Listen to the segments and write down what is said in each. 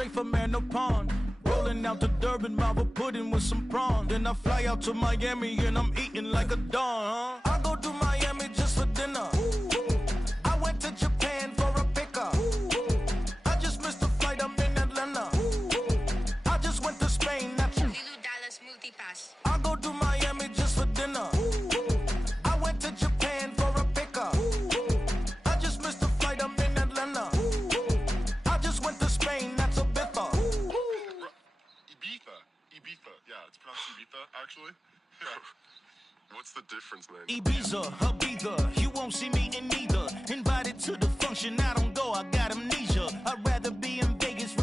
straight from Pond. Rolling out to Durban, Marvel pudding with some prawn. Then I fly out to Miami and I'm eating like a don, huh? I go to Miami just for dinner. I went to Japan for a pickup. I just missed a flight, I'm in Atlanta. I just went to Spain, that's Dallas multipass. I go to Miami just for dinner. I went to Japan for a pickup. I just missed a flight, I'm in Atlanta. I just went to Spain, that's a Ibiza. Ibiza. Yeah, it's pronounced Ibiza, actually. What's the difference, man? Ibiza, Ibiza, you won't see me in neither. Invited to the function, I don't go, I got amnesia. I'd rather be in Vegas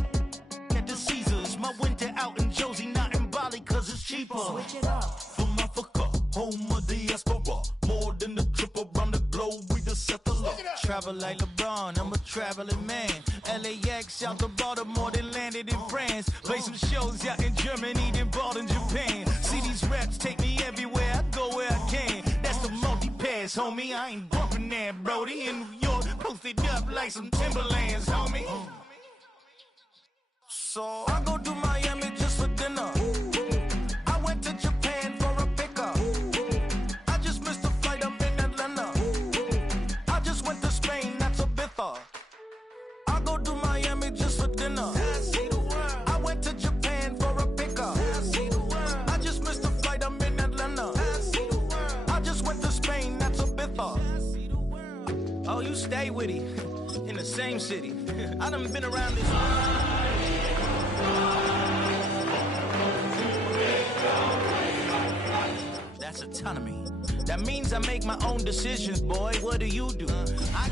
at the Caesars. My winter out in Josie, not in Bali, cause it's cheaper. Switch it up. From Africa, home of the diaspora. More than the trip around the globe, we just set the law. Travel like LeBron, I'm a traveling man. LAX out to Baltimore, then landed in France. Play some shows out in Germany, then bought in Japan. See these raps take me everywhere, I go where I can. That's the multi-pass, homie, I ain't bumping that, Brody. In New York, posted up like some Timberlands, homie. So I go to Miami just for dinner. I went to Japan for a pickup. I just missed a flight, I'm in Atlanta. I just went to Spain, that's Ibiza. I go to Miami just for dinner. I went to Japan for a pickup. I just missed a flight, I'm in Atlanta. I just went to Spain, that's Ibiza. Oh, you stay with it in the same city. I done been around this. That's autonomy. That means I make my own decisions, boy. What do you do? I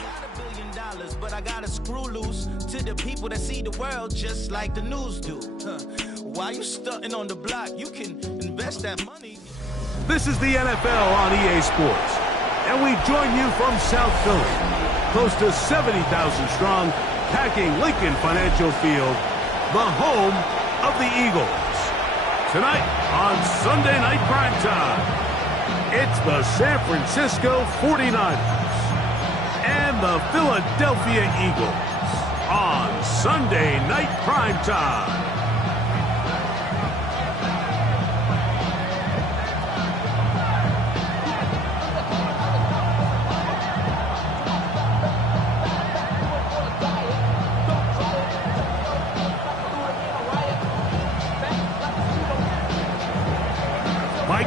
got $1 billion, but I gotta screw loose to the people that see the world just like the news do. While you stunting on the block, you can invest that money. This is the NFL on EA Sports, and we join you from South Philly, close to 70,000 strong, packing Lincoln Financial Field, the home of the Eagles. Tonight on Sunday Night Primetime, it's the San Francisco 49ers and the Philadelphia Eagles on Sunday Night Primetime.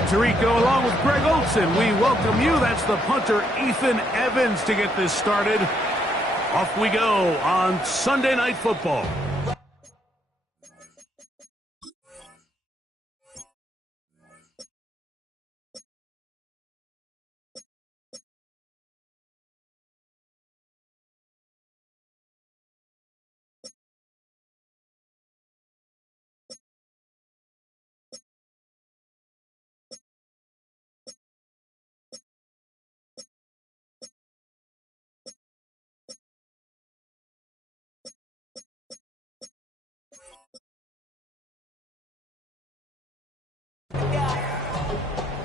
Tirico along with Greg Olson. We welcome you. That's the punter, Ethan Evans, to get this started. Off we go on Sunday Night Football.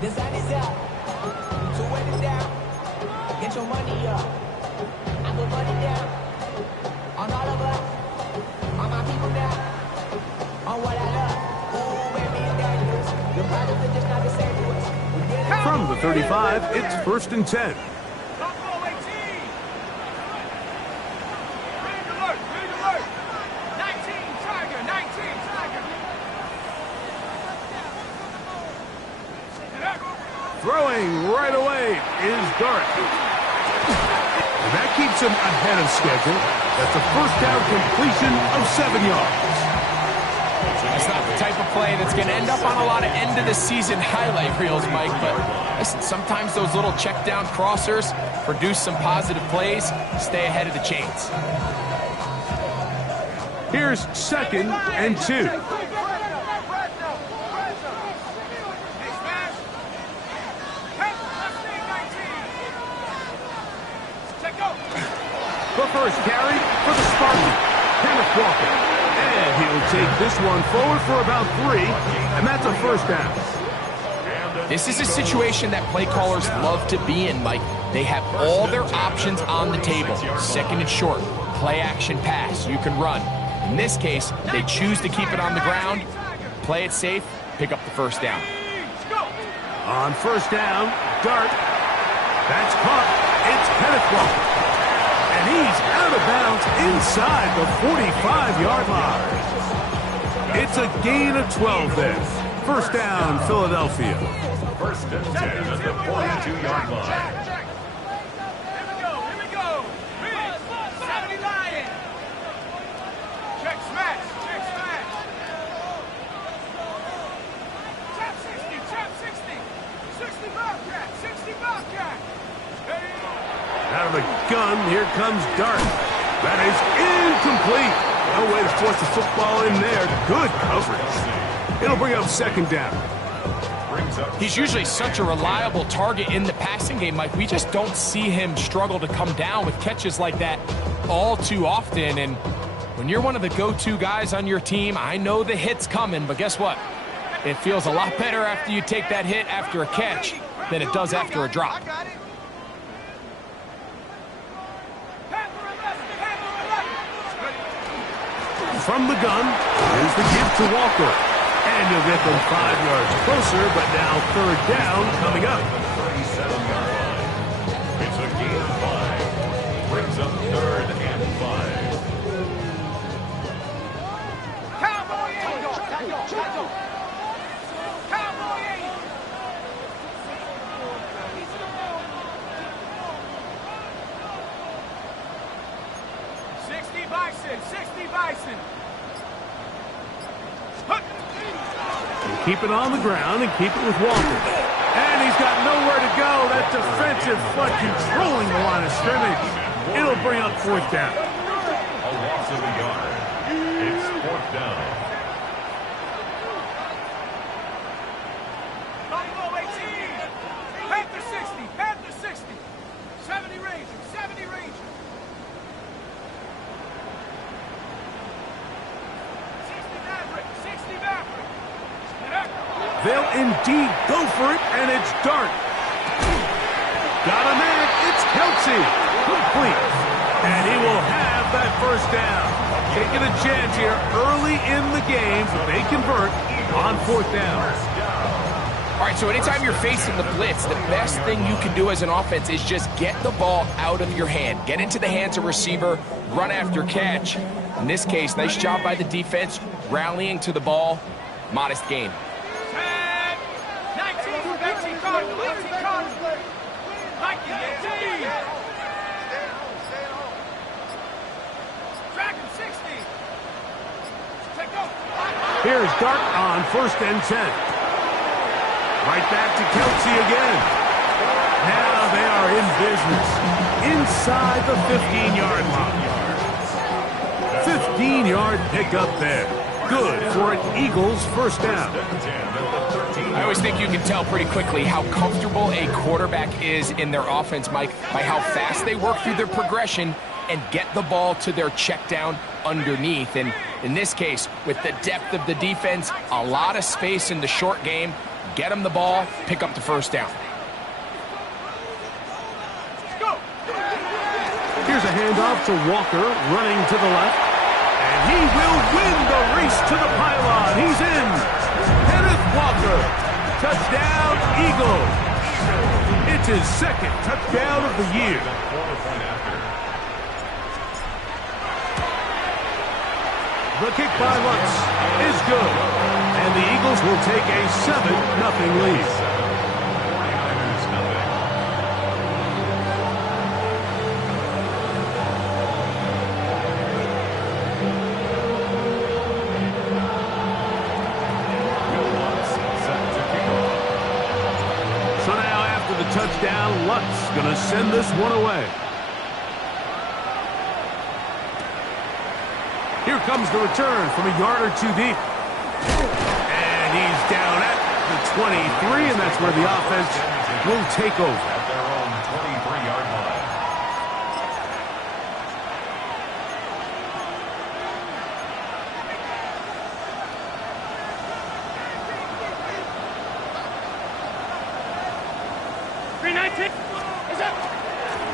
The sun is up, so wet it down. Get your money up. I go put it down. On all of us, on my people now. On what I love. Ooh, baby, it's dangerous. The products are just not the same to us. From the 35, it's 1st and 10. Throwing right away is Dart. And that keeps him ahead of schedule. That's a first down completion of 7 yards. It's not the type of play that's going to end up on a lot of end-of-the-season highlight reels, Mike, but listen, sometimes those little check-down crossers produce some positive plays. Stay ahead of the chains. Here's 2nd and 2. The first carry for the Spartans, Kenneth Walker. And he'll take this one forward for about 3, and that's a first down. This is a situation that play callers love to be in, Mike. They have all their options on the table. 2nd and short. play-action pass. You can run. In this case, they choose to keep it on the ground, play it safe, pick up the first down. On first down, Dart. That's caught. It's Kenneth Walker. And he's out of bounds inside the 45-yard line. It's a gain of 12 there. First down, Philadelphia. First and 10 at the 42-yard line. Out of the gun, here comes Dart. That is incomplete. No way to force the football in there. Good coverage. It'll bring up second down. He's usually such a reliable target in the passing game, Mike. We just don't see him struggle to come down with catches like that all too often. And when you're one of the go-to guys on your team, I know the hit's coming, but guess what? It feels a lot better after you take that hit after a catch than it does after a drop. From the gun, here's the give to Walker. And you'll get them 5 yards closer, but now third down coming up. 37-yard line. It's a gain of 5. Brings up third and 5. Cowboy 60 Bison. And keep it on the ground and keep it with Walker. And he's got nowhere to go. That defensive front controlling the line of scrimmage. It'll bring up fourth down. A loss of a yard. It's fourth down. Panther 60. 70 Rangers. They'll indeed go for it, and it's Dart. Got a man. It's Kelsey. Complete. And he will have that first down. Taking a chance here early in the game. They convert on fourth down. All right, so anytime you're facing the blitz, the best thing you can do as an offense is just get the ball out of your hand. Get into the hands of receiver, run after catch. In this case, nice job by the defense, rallying to the ball. Modest gain. 19 Cardinals. Like the 18. Dragon 60. Take off. Here's Dart on first and 10. Right back to Kelsey again. Now they are in business. Inside the 15-yard line. 15-yard pickup there. Good for an Eagles first down. I always think you can tell pretty quickly how comfortable a quarterback is in their offense, Mike, by how fast they work through their progression and get the ball to their check down underneath. And in this case, with the depth of the defense, a lot of space in the short game, get them the ball, pick up the first down. Here's a handoff to Walker, running to the left. And he will win the race to the pylon. He's in. Kenneth Walker. Touchdown, Eagles. It's his second touchdown of the year. The kick by Lutz is good. And the Eagles will take a 7-0 lead. Touchdown, Lutz going to send this one away. Here comes the return from a yard or two deep. And he's down at the 23, and that's where the offense will take over. At their own 23-yard line.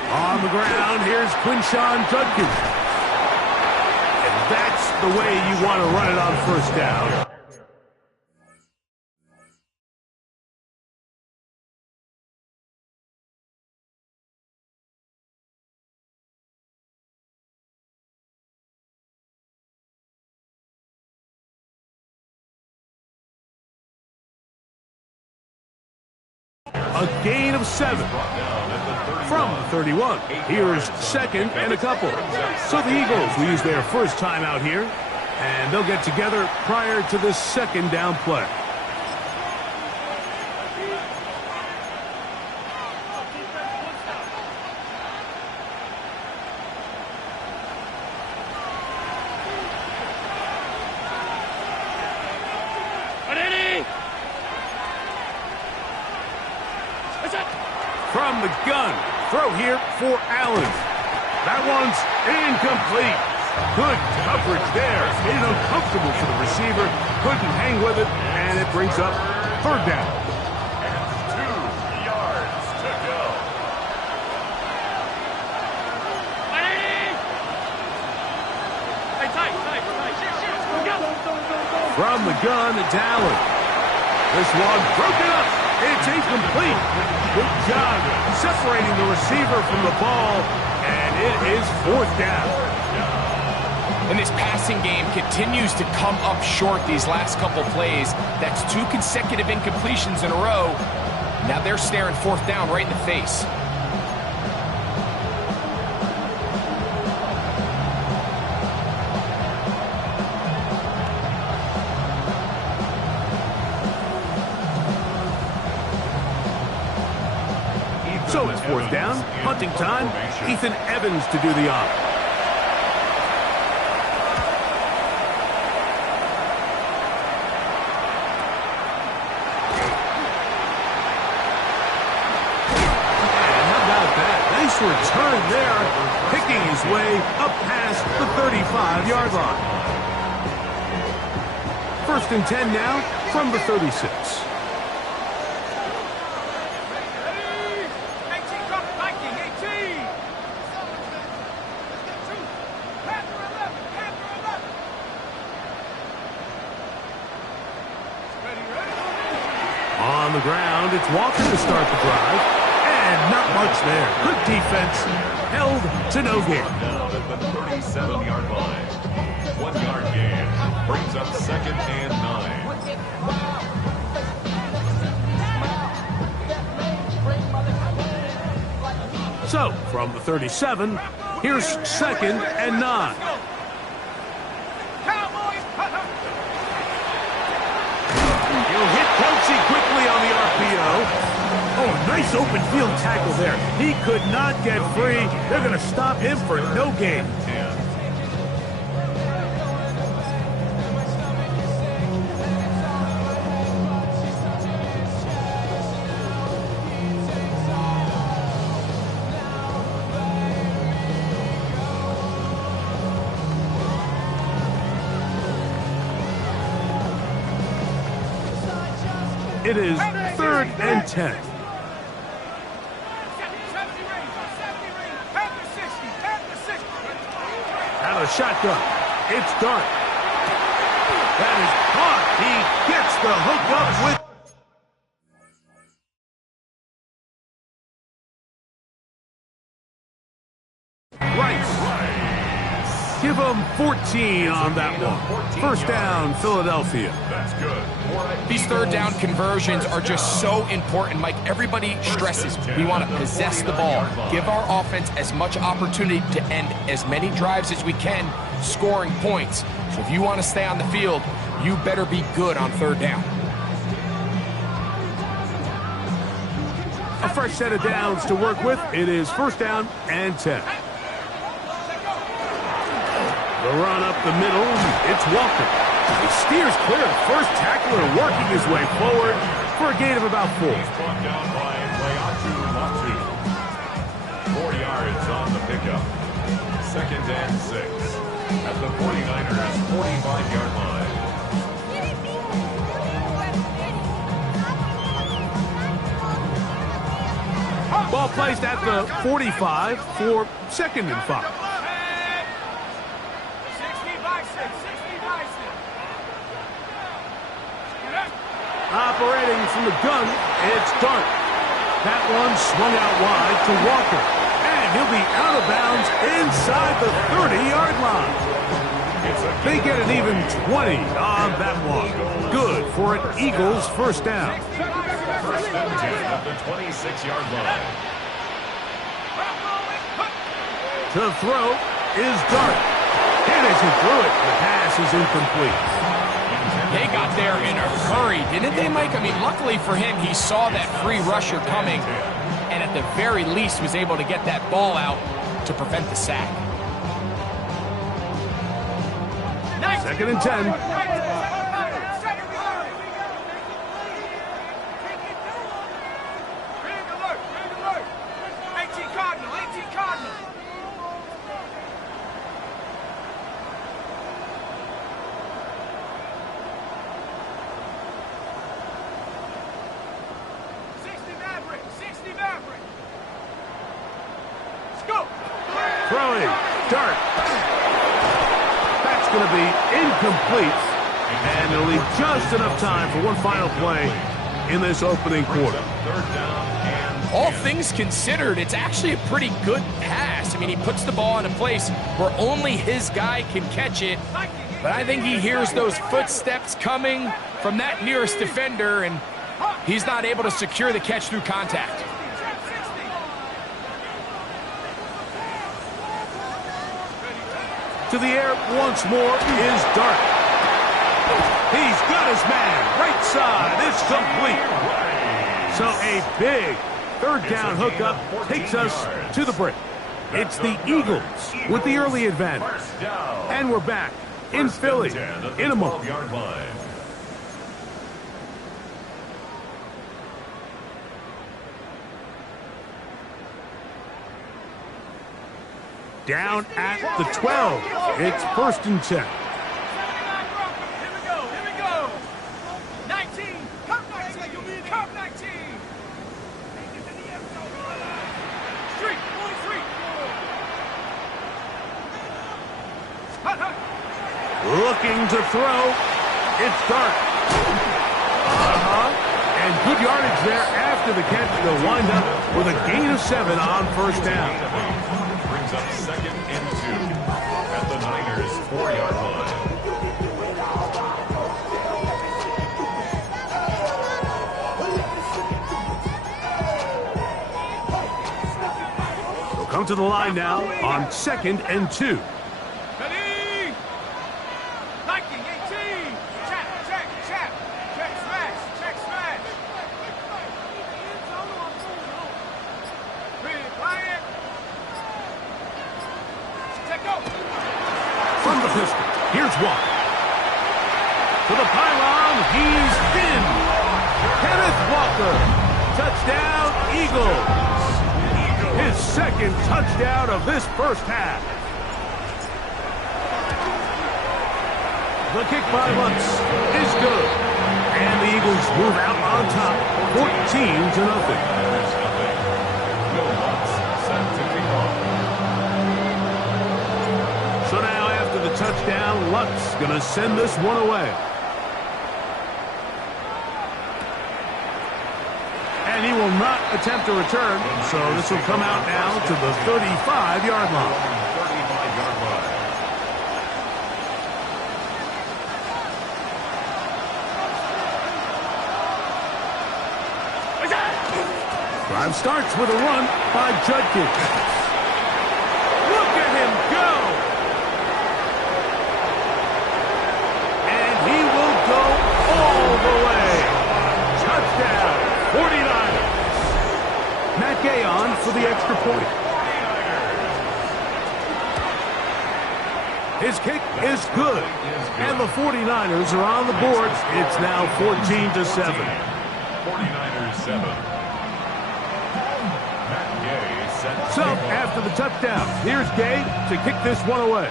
On the ground, here's Quinshawn Judkins. the way you want to run it on first down. A gain of 7 from the 31. Here's second and a couple. So the Eagles will use their first time out here, and they'll get together prior to this second down play. From the gun, throw here for Allen. That one's incomplete. Good coverage there. Made it uncomfortable for the receiver. Couldn't hang with it, and it brings up third down. 2 yards to go. From the gun, it's Allen. This one broken up. It's incomplete. Good job separating the receiver from the ball, and it is fourth down. And this passing game continues to come up short these last couple plays. That's 2 consecutive incompletions in a row. Now they're staring fourth down right in the face. So it's fourth down, punting time. Ethan Evans to do the honor. And how about that? Nice return there, picking his way up past the 35-yard line. First and 10 now from the 36. On the ground, it's Walker to start the drive. And not much there. Good defense. Held to no gain. Now at the 37-yard line. 1-yard gain. Brings up second and 9. So, from the 37, here's second and 9. He'll hit Kelsey quickly on the RPO. Oh, nice open field tackle there. He could not get free. They're going to stop him for no gain. It is third and 10. Out of the shotgun. It's Dart. That is caught. He gets the hook up with Rice. Give him 14 on that one. First down, Philadelphia. That's good. These third down conversions are just so important, Mike. Everybody stresses we want to possess the ball, give our offense as much opportunity to end as many drives as we can, scoring points. So if you want to stay on the field, you better be good on third down. A fresh set of downs to work with. It is first down and 10. The run up the middle, it's Walker. He steers clear of the first tackler, working his way forward for a gain of about 4. He's brought down by Latu. 4 yards on the pickup. Second and 6 at the 49ers' 45-yard line. Ball placed at the 45 for second and 5. Operating from the gun, it's Dart. That one swung out wide to Walker. And he'll be out of bounds inside the 30-yard line. They get an even 20 on that one. Good for an Eagles first down. First and 10 at the 26-yard line. To throw is Dart. And as he threw it, the pass is incomplete. They got there in a hurry, didn't they, Mike? I mean, luckily for him, he saw that free rusher coming, and at the very least was able to get that ball out to prevent the sack. 2nd and 10. Throwing, Dart. That's going to be incomplete. And they'll leave just enough time for one final play in this opening quarter. All things considered, it's actually a pretty good pass. I mean, he puts the ball in a place where only his guy can catch it. But I think he hears those footsteps coming from that nearest defender, and he's not able to secure the catch through contact. To the air once more is Dart. He's got his man. Right side. It's complete. So a big third down hookup takes us to the break. It's the Eagles with the early advantage. And we're back in Philly in a moment. Down at the 12. It's 1st and 10. Here we go. 19. Come 19. Come 19. Street. Looking to throw. It's Dart. And good yardage there after the catch. They'll wind up with a gain of 7 on 1st down. Brings up 2nd and 2 at the Niners' 4-yard line. They'll come to the line now on 2nd and 2. Ready? 19, 18. Check. Check, smash. Quiet. Check go. From the pistol, here's Walker. To the pylon, he's in. Kenneth Walker. Touchdown, Eagles. His 2nd touchdown of this first half. The kick by Lutz is good. And the Eagles move out on top, 14-0. So now after the touchdown, Lutz going to send this one away. And he will not attempt a return, so this will come out now to the 35-yard line. Drive starts with a run by Judkins. Look at him go! And he will go all the way. Touchdown, 49ers. Matt Gay on for the extra point. His kick is good. And the 49ers are on the board. It's now 14-7. 49ers 7. So, after the touchdown, here's Gay to kick this one away.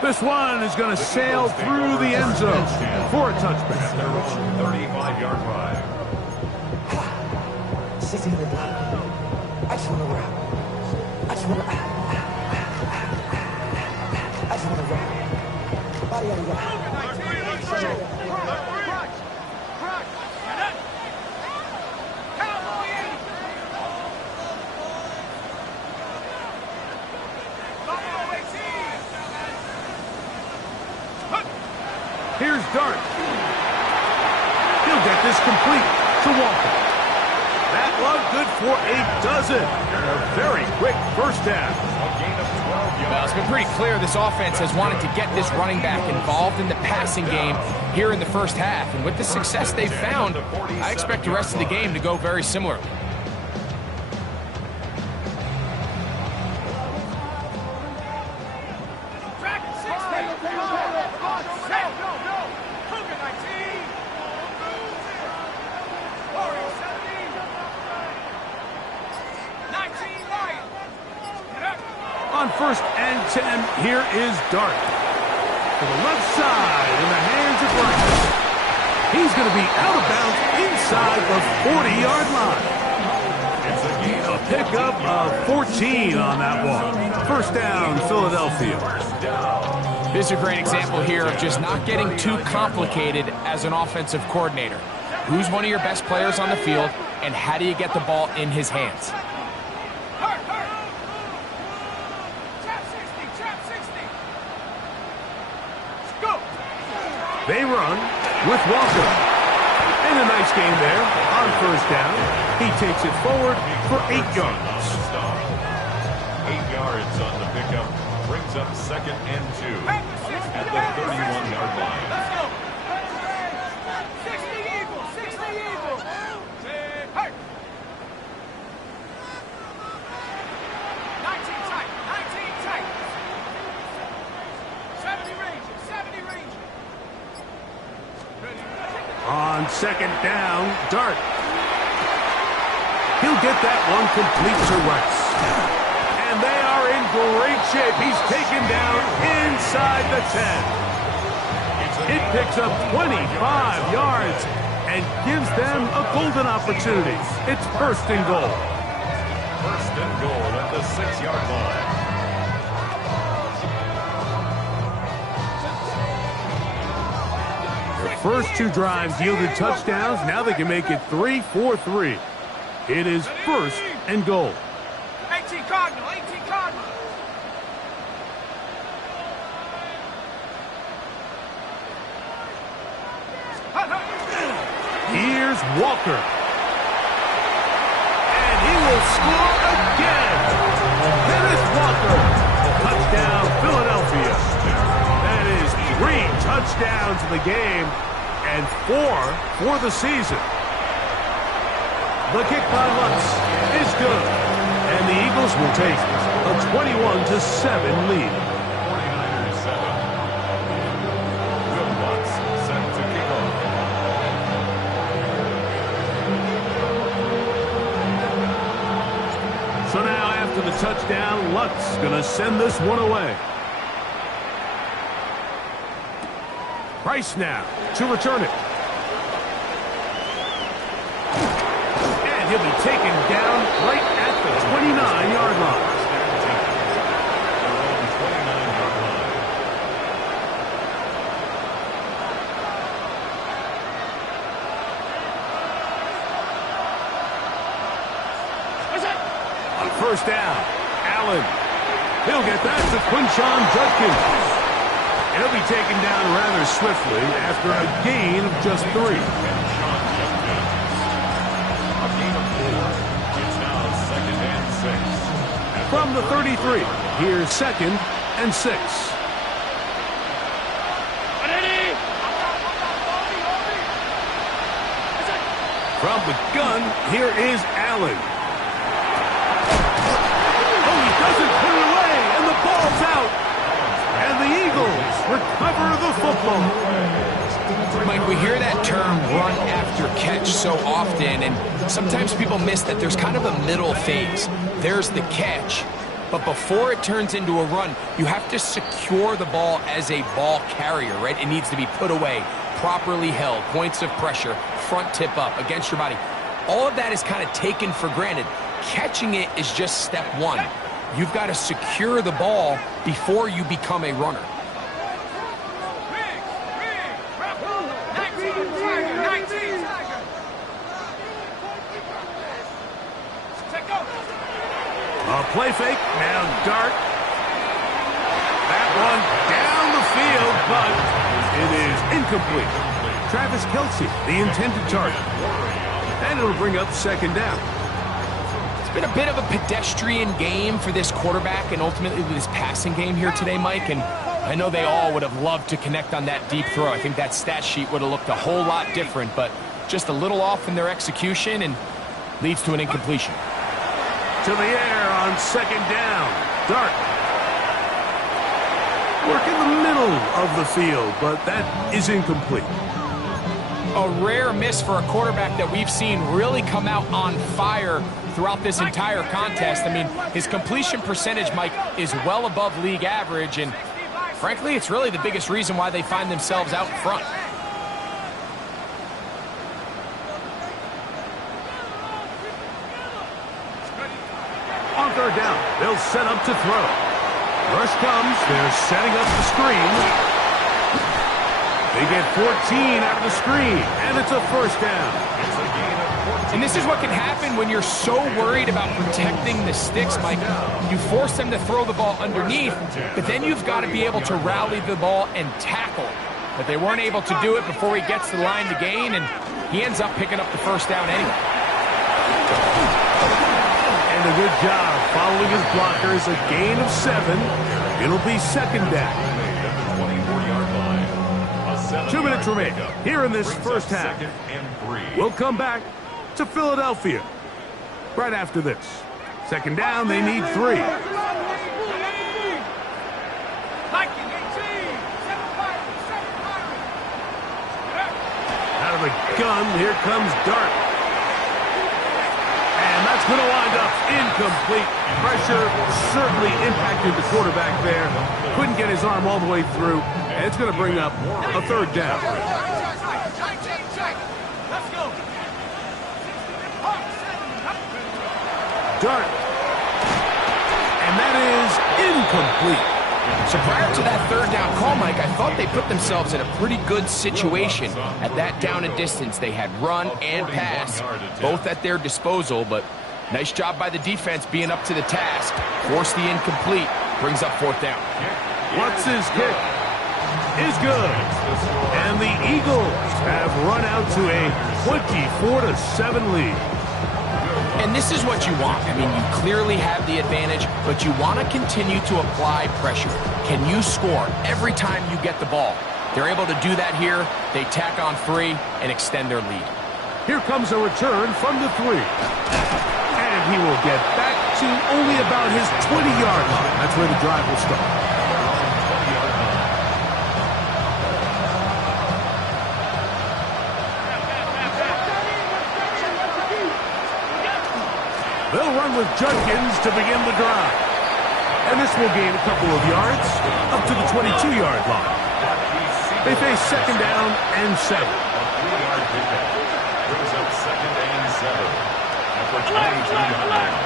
This one is going to sail through the end zone for a touchback. 35-yard line. I just want to rap. I just want to rap. Body on the Here's Dart. He'll get this complete to Walker. That one good for a dozen. A very quick first down. Well, it's been pretty clear this offense has wanted to get this running back involved in the passing game here in the first half. And with the success they've found, I expect the rest of the game to go very similar. On 1st and 10, here is Dart. To the left side in the hands of Bryant. He's going to be out of bounds inside the 40-yard line. A pickup of 14 on that one. First down, Philadelphia. This is a great example here of just not getting too complicated as an offensive coordinator. Who's one of your best players on the field, and how do you get the ball in his hands? They run with Walker. And a nice game there on first down. He takes it forward for 8 yards. 8 yards on the pickup. Brings up 2nd and 2 at the 31-yard line. Let's go. 60 Eagles. 60 Eagles. Hey. 19 tight. 19 tight. 70 Rangers. 70 Rangers. On 2nd down, Dart. He'll get that one complete to Rice. And they are in great shape. He's taken down inside the 10. It picks up 25 yards and gives them a golden opportunity. It's 1st and goal. 1st and goal at the 6-yard line. First 2 drives yielded touchdowns. Now they can make it 3 for 3. It is 1st and goal. 18 Cardinal. 18 Cardinal. Here's Walker. And he will score again. Dennis Walker. Touchdown, Philadelphia. That is 3 touchdowns in the game and 4 for the season. The kick by Lutz is good. And the Eagles will take a 21-7 lead. 49ers 7. Will Lutz set to kick off. So now after the touchdown, Lutz going to send this one away. Price now to return it. And he'll be taken down right at the 29-yard line. On 1st down, Allen. He'll get that to Quinshon Judkins. He'll be taken down rather swiftly after a gain of just 3. A gain of 4. It's now 2nd and 6. From the 33, here's 2nd and 6. From the gun, here is Allen. Oh, he doesn't put it away, and the ball's out. And the Eagles recover the football. Mike, we hear that term run after catch so often, and sometimes people miss that there's kind of a middle phase. There's the catch, but before it turns into a run, you have to secure the ball as a ball carrier, right? It needs to be put away, properly held, points of pressure, front tip up against your body. All of that is kind of taken for granted. Catching it is just step 1. You've got to secure the ball before you become a runner. A play fake, now Dart. That one down the field, but It is incomplete. Travis Kelce, the intended target. And it'll bring up second down. It's been a bit of a pedestrian game for this quarterback and ultimately this passing game here today, Mike. And I know they all would have loved to connect on that deep throw. I think that stat sheet would have looked a whole lot different, but just a little off in their execution and leads to an incompletion. To the air on second down. Dart. Work in the middle of the field, but that is incomplete. A rare miss for a quarterback that we've seen really come out on fire throughout this entire contest. I mean, his completion percentage, Mike, is well above league average, and frankly, it's really the biggest reason why they find themselves out front. On third down, they'll set up to throw. Rush comes, they're setting up the screen. They get 14 out of the screen, and it's a first down. And this is what can happen when you're so worried about protecting the sticks, Mike. You force them to throw the ball underneath, but then you've got to be able to rally the ball and tackle. But they weren't able to do it before he gets to the line to gain, and he ends up picking up the first down anyway. And a good job following his blockers, a gain of 7. It'll be second down. 2 minutes remain here in this first half. We'll come back to Philadelphia right after this. Second down, they need 3. Out of the gun, here comes Dart. And that's going to wind up incomplete. Pressure certainly impacted the quarterback there. Couldn't get his arm all the way through. And it's going to bring up a third down. Dart. And that is incomplete. So prior to that third down call, Mike, I thought they put themselves in a pretty good situation at that down and distance. They had run and pass, both at their disposal, but nice job by the defense being up to the task. Forced the incomplete, brings up fourth down. What's his kick? Is good. And the Eagles have run out to a 24-7 lead. And this is what you want. I mean, you clearly have the advantage, but you want to continue to apply pressure. Can you score every time you get the ball? They're able to do that here. They tack on 3 and extend their lead. Here comes a return from the 3. And he will get back to only about his 20-yard line. That's where the drive will start. They'll run with Judkins to begin the drive. And this will gain a couple of yards up to the 22-yard line. They face second down and 7. A 3-yard pickup brings up second and 7 at the 22-yard line.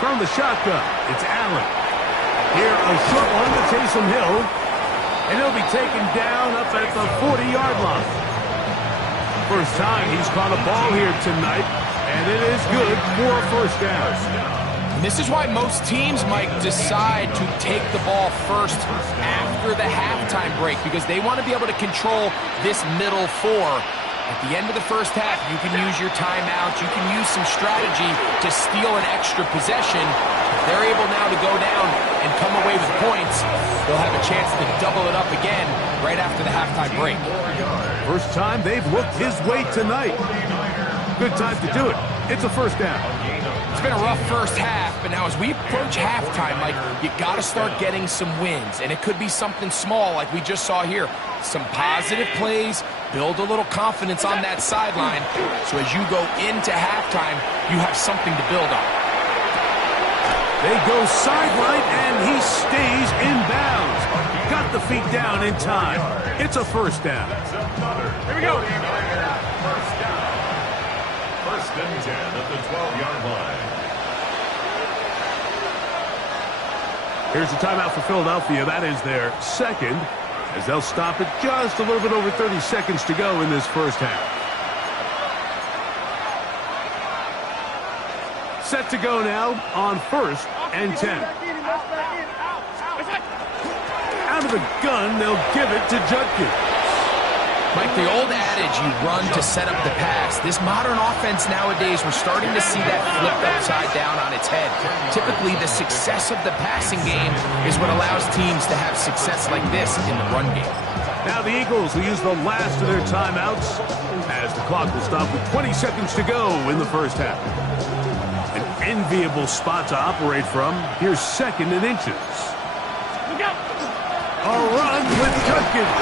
From the shotgun, it's Allen. Here, a short one to Taysom Hill. And he'll be taken down up at the 40-yard line. First time he's caught a ball here tonight, and it is good for a first down. And this is why most teams, Mike, decide to take the ball first after the halftime break, because they want to be able to control this middle 4. At the end of the first half, you can use your timeout, you can use some strategy to steal an extra possession. If they're able now to go down and come away with points, they'll have a chance to double it up again right after the halftime break. First time they've looked his way tonight. Good time to do it. It's a first down. It's been a rough first half, but now as we approach halftime, Mike, you got to start getting some wins, and it could be something small like we just saw here. Some positive plays, build a little confidence on that sideline, so as you go into halftime, you have something to build on. They go sideline, and he stays in bounds. Got the feet down in time. It's a first down. Here we go. First down. First and 10 at the 12-yard line. Here's the timeout for Philadelphia. That is their second, as they'll stop it just a little bit over 30 seconds to go in this first half. Set to go now on 1st and 10. Out of the gun, they'll give it to Judkins. Mike, the old adage, you run to set up the pass. This modern offense nowadays, we're starting to see that flipped upside down on its head. Typically, the success of the passing game is what allows teams to have success like this in the run game. Now the Eagles will use the last of their timeouts as the clock will stop with 20 seconds to go in the first half. An enviable spot to operate from. Here's 2nd and inches. A run with Judkins.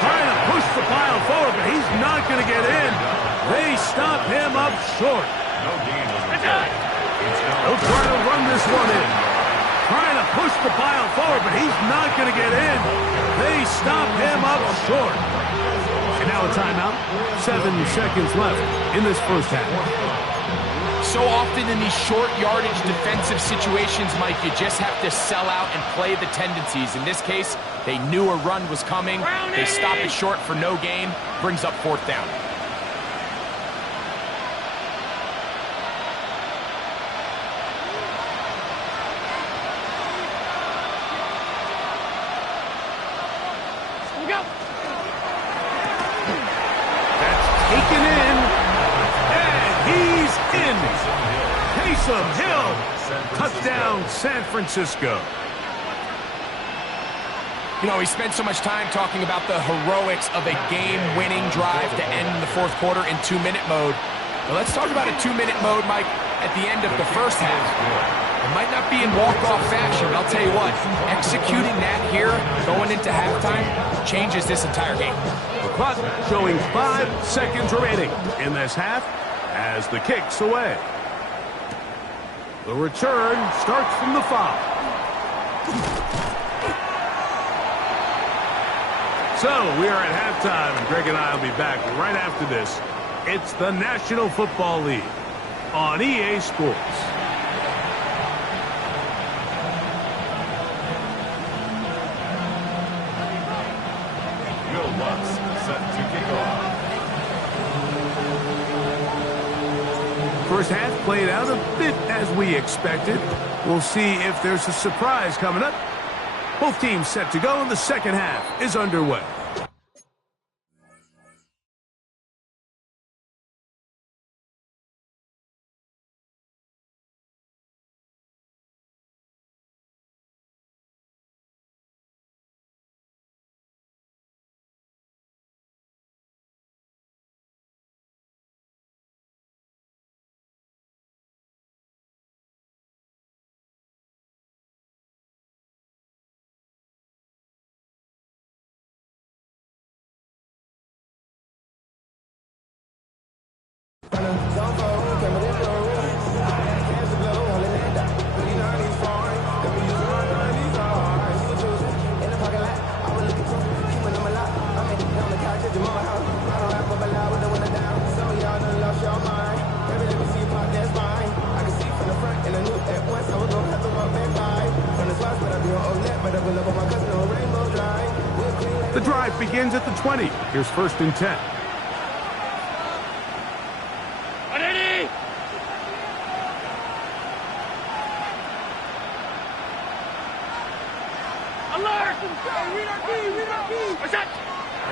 Trying to push the pile forward, but he's not going to get in. They stop him up short. They'll try to run this one in. Trying to push the pile forward, but he's not going to get in. They stop him up short. And now a timeout. 7 seconds left in this first half. So often in these short yardage defensive situations, Mike, you just have to sell out and play the tendencies. In this case, they knew a run was coming. They stop it short for no gain. Brings up 4th down. That's taken in. And he's in. Taysom Hill. Touchdown, San Francisco. You know, we spent so much time talking about the heroics of a game-winning drive to end the 4th quarter in 2-minute mode. But let's talk about a 2-minute mode, Mike, at the end of the first half. It might not be in walk-off fashion, but I'll tell you what, executing that here, going into halftime, changes this entire game. The clock showing 5 seconds remaining in this half as the kick's away. The return starts from the 5. So we are at halftime, and Greg and I will be back right after this. It's the National Football League on EA Sports. Will Lutz set to kick off. First half played out a bit as we expected. We'll see if there's a surprise coming up. Both teams set to go, and the second half is underway. The drive begins at the 20. Here's 1st and 10.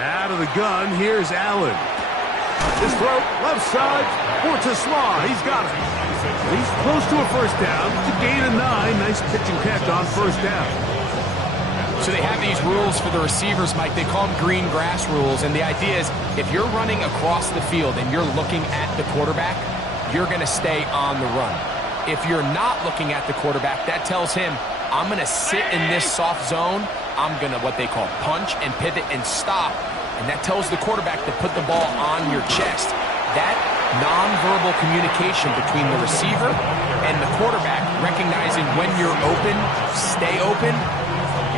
Out of the gun, here's Allen. His throw, left side, for Tesla. He's got it. He's close to a first down. It's a gain of 9. Nice pitch and catch on first down. So they have these rules for the receivers, Mike. They call them green grass rules. And the idea is if you're running across the field and you're looking at the quarterback, you're going to stay on the run. If you're not looking at the quarterback, that tells him, I'm going to sit in this soft zone. I'm going to what they call punch and pivot and stop. And that tells the quarterback to put the ball on your chest. That nonverbal communication between the receiver and the quarterback, recognizing when you're open, stay open,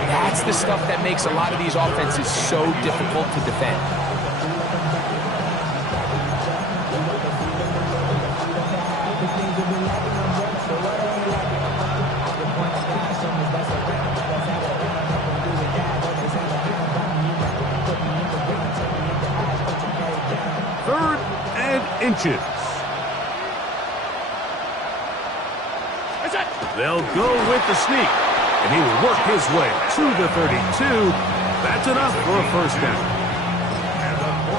that's the stuff that makes a lot of these offenses so difficult to defend. Inches. They'll go with the sneak, and he will work his way to the 32. That's enough for a first down.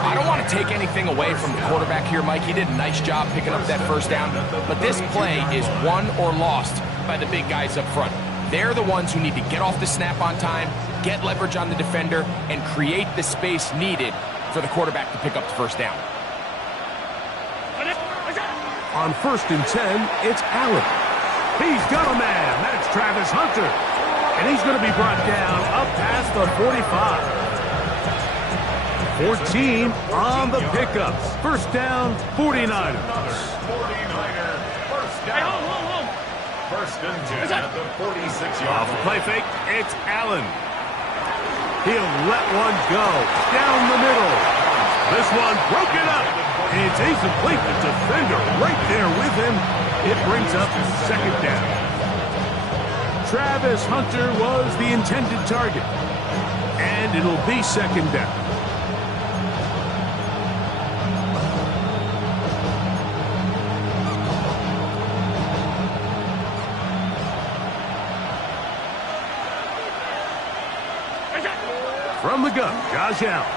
I don't want to take anything away from the quarterback here, Mike. He did a nice job picking up that first down, but this play is won or lost by the big guys up front. They're the ones who need to get off the snap on time, get leverage on the defender, and create the space needed for the quarterback to pick up the first down. On 1st and 10, it's Allen. He's got a man. That's Travis Hunter. And he's going to be brought down up past the 45. 14 on the pickup. First down, 49ers. 49er first down. First and 10 at the 46-yard Off the line. play fake, it's Allen. He'll let one go down the middle. This one broken up. It's incomplete. The defender right there with him. It brings up second down. Travis Hunter was the intended target. And it'll be second down. From the gun, Josh Allen.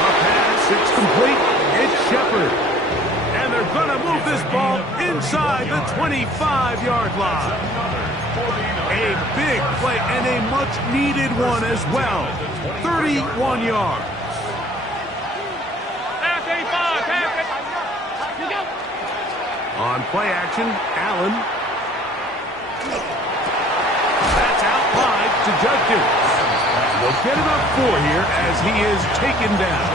Up pass, it's complete. It's Shepard. And they're going to move this ball inside the 25-yard line. A big play and a much-needed one as well. 31 yards. On play action, Allen. That's out wide to Judkins. They'll get it up 4 here as he is taken down.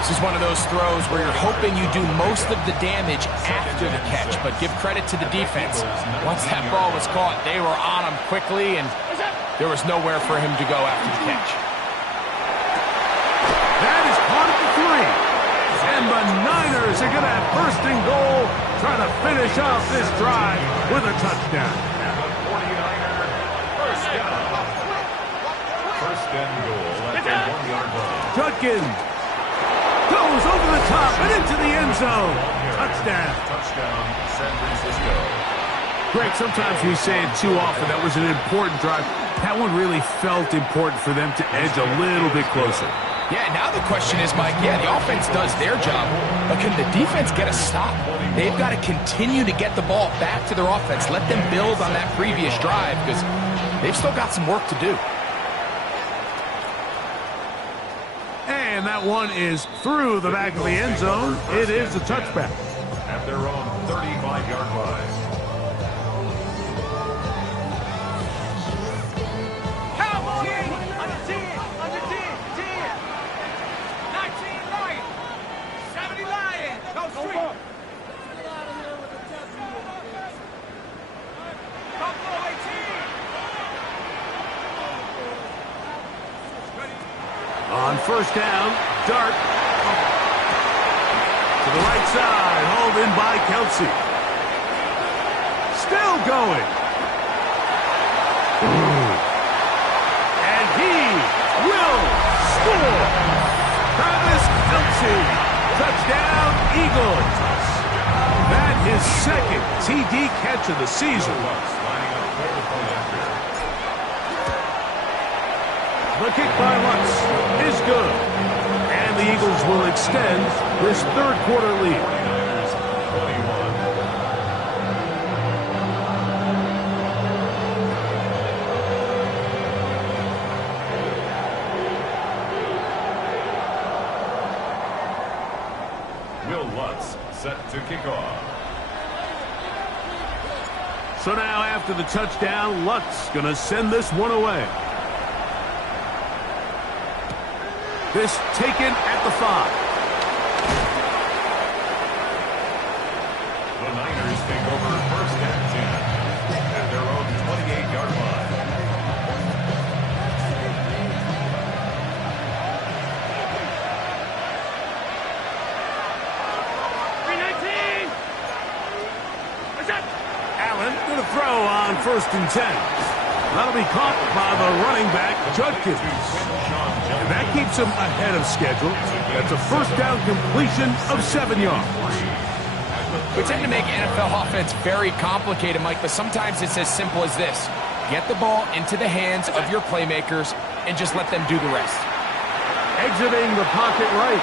This is one of those throws where you're hoping you do most of the damage after the catch, but give credit to the defense. Once that ball was caught, they were on him quickly, and there was nowhere for him to go after the catch. That is caught at the 3. And the Niners are going to have first and goal, trying to finish off this drive with a touchdown. And the 49er first down. First and goal at the 1-yard line. Judkins goes over the top and into the end zone. Touchdown. Touchdown, San Francisco. Greg, sometimes we say it too often. That was an important drive. That one really felt important for them to edge a little bit closer. Yeah, now the question is, Mike, the offense does their job, but can the defense get a stop? They've got to continue to get the ball back to their offense. Let them build on that previous drive because they've still got some work to do. And that one is through the back of the end zone. It is a touchback. At their own 35-yard line. On first down, Dart to the right side, hauled in by Kelsey. Still going. And he will score. Travis Kelsey, touchdown Eagles. That is second TD catch of the season. The kick by Lutz is good. And the Eagles will extend this third-quarter lead. Will Lutz set to kick off. So now after the touchdown, Lutz going to send this one away. This taken at the 5. The Niners take over first and 10 at their own 28-yard line. Allen going to throw on first and 10. That'll be caught by the running back, Judkins. And that keeps him ahead of schedule. That's a first down completion of 7 yards. We tend to make NFL offense very complicated, Mike, but sometimes it's as simple as this. Get the ball into the hands of your playmakers and just let them do the rest. Exiting the pocket right.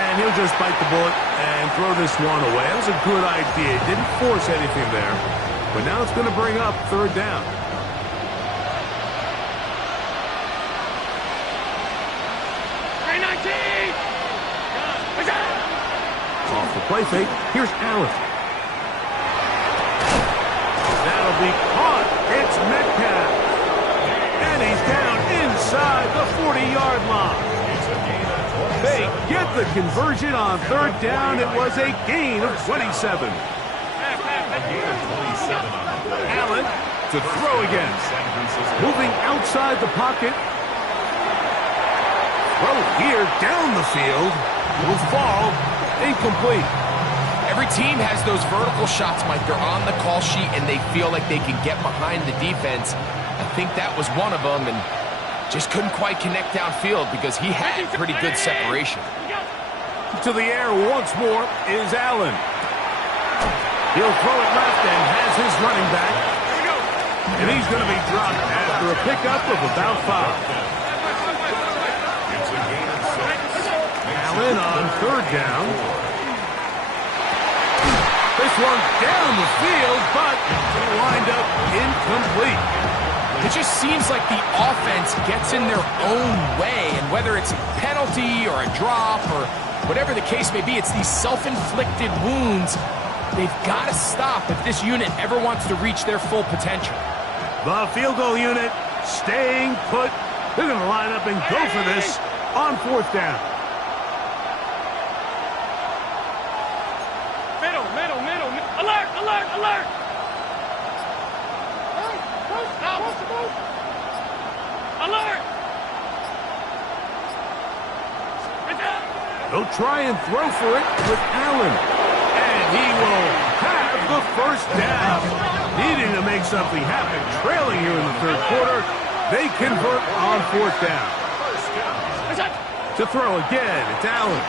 And he'll just bite the bullet and throw this one away. That was a good idea. Didn't force anything there. But now it's going to bring up third down. Off the play fake. Here's Allen. That'll be caught. It's Metcalf. And he's down inside the 40-yard line. They get the conversion on third down. It was a gain of 27. Allen to throw again. Moving outside the pocket. Throw here down the field. Will fall. Incomplete. Every team has those vertical shots, Mike. They're on the call sheet, and they feel like they can get behind the defense. I think that was one of them, and just couldn't quite connect downfield because he had pretty good separation. To the air once more is Allen. He'll throw it left and has his running back. And he's going to be dropped after a pickup of about 5. Allen on third down. This one down the field, but wind up incomplete. It just seems like the offense gets in their own way, and whether it's a penalty or a drop or whatever the case may be, it's these self-inflicted wounds. They've got to stop if this unit ever wants to reach their full potential. The field goal unit staying put. They're going to line up and go for this on fourth down. Middle. Alert! Alert! They'll try and throw for it with Allen. And he will have the first down. Needing to make something happen. Trailing here in the third quarter. They convert on fourth down. To throw again, it's Allen.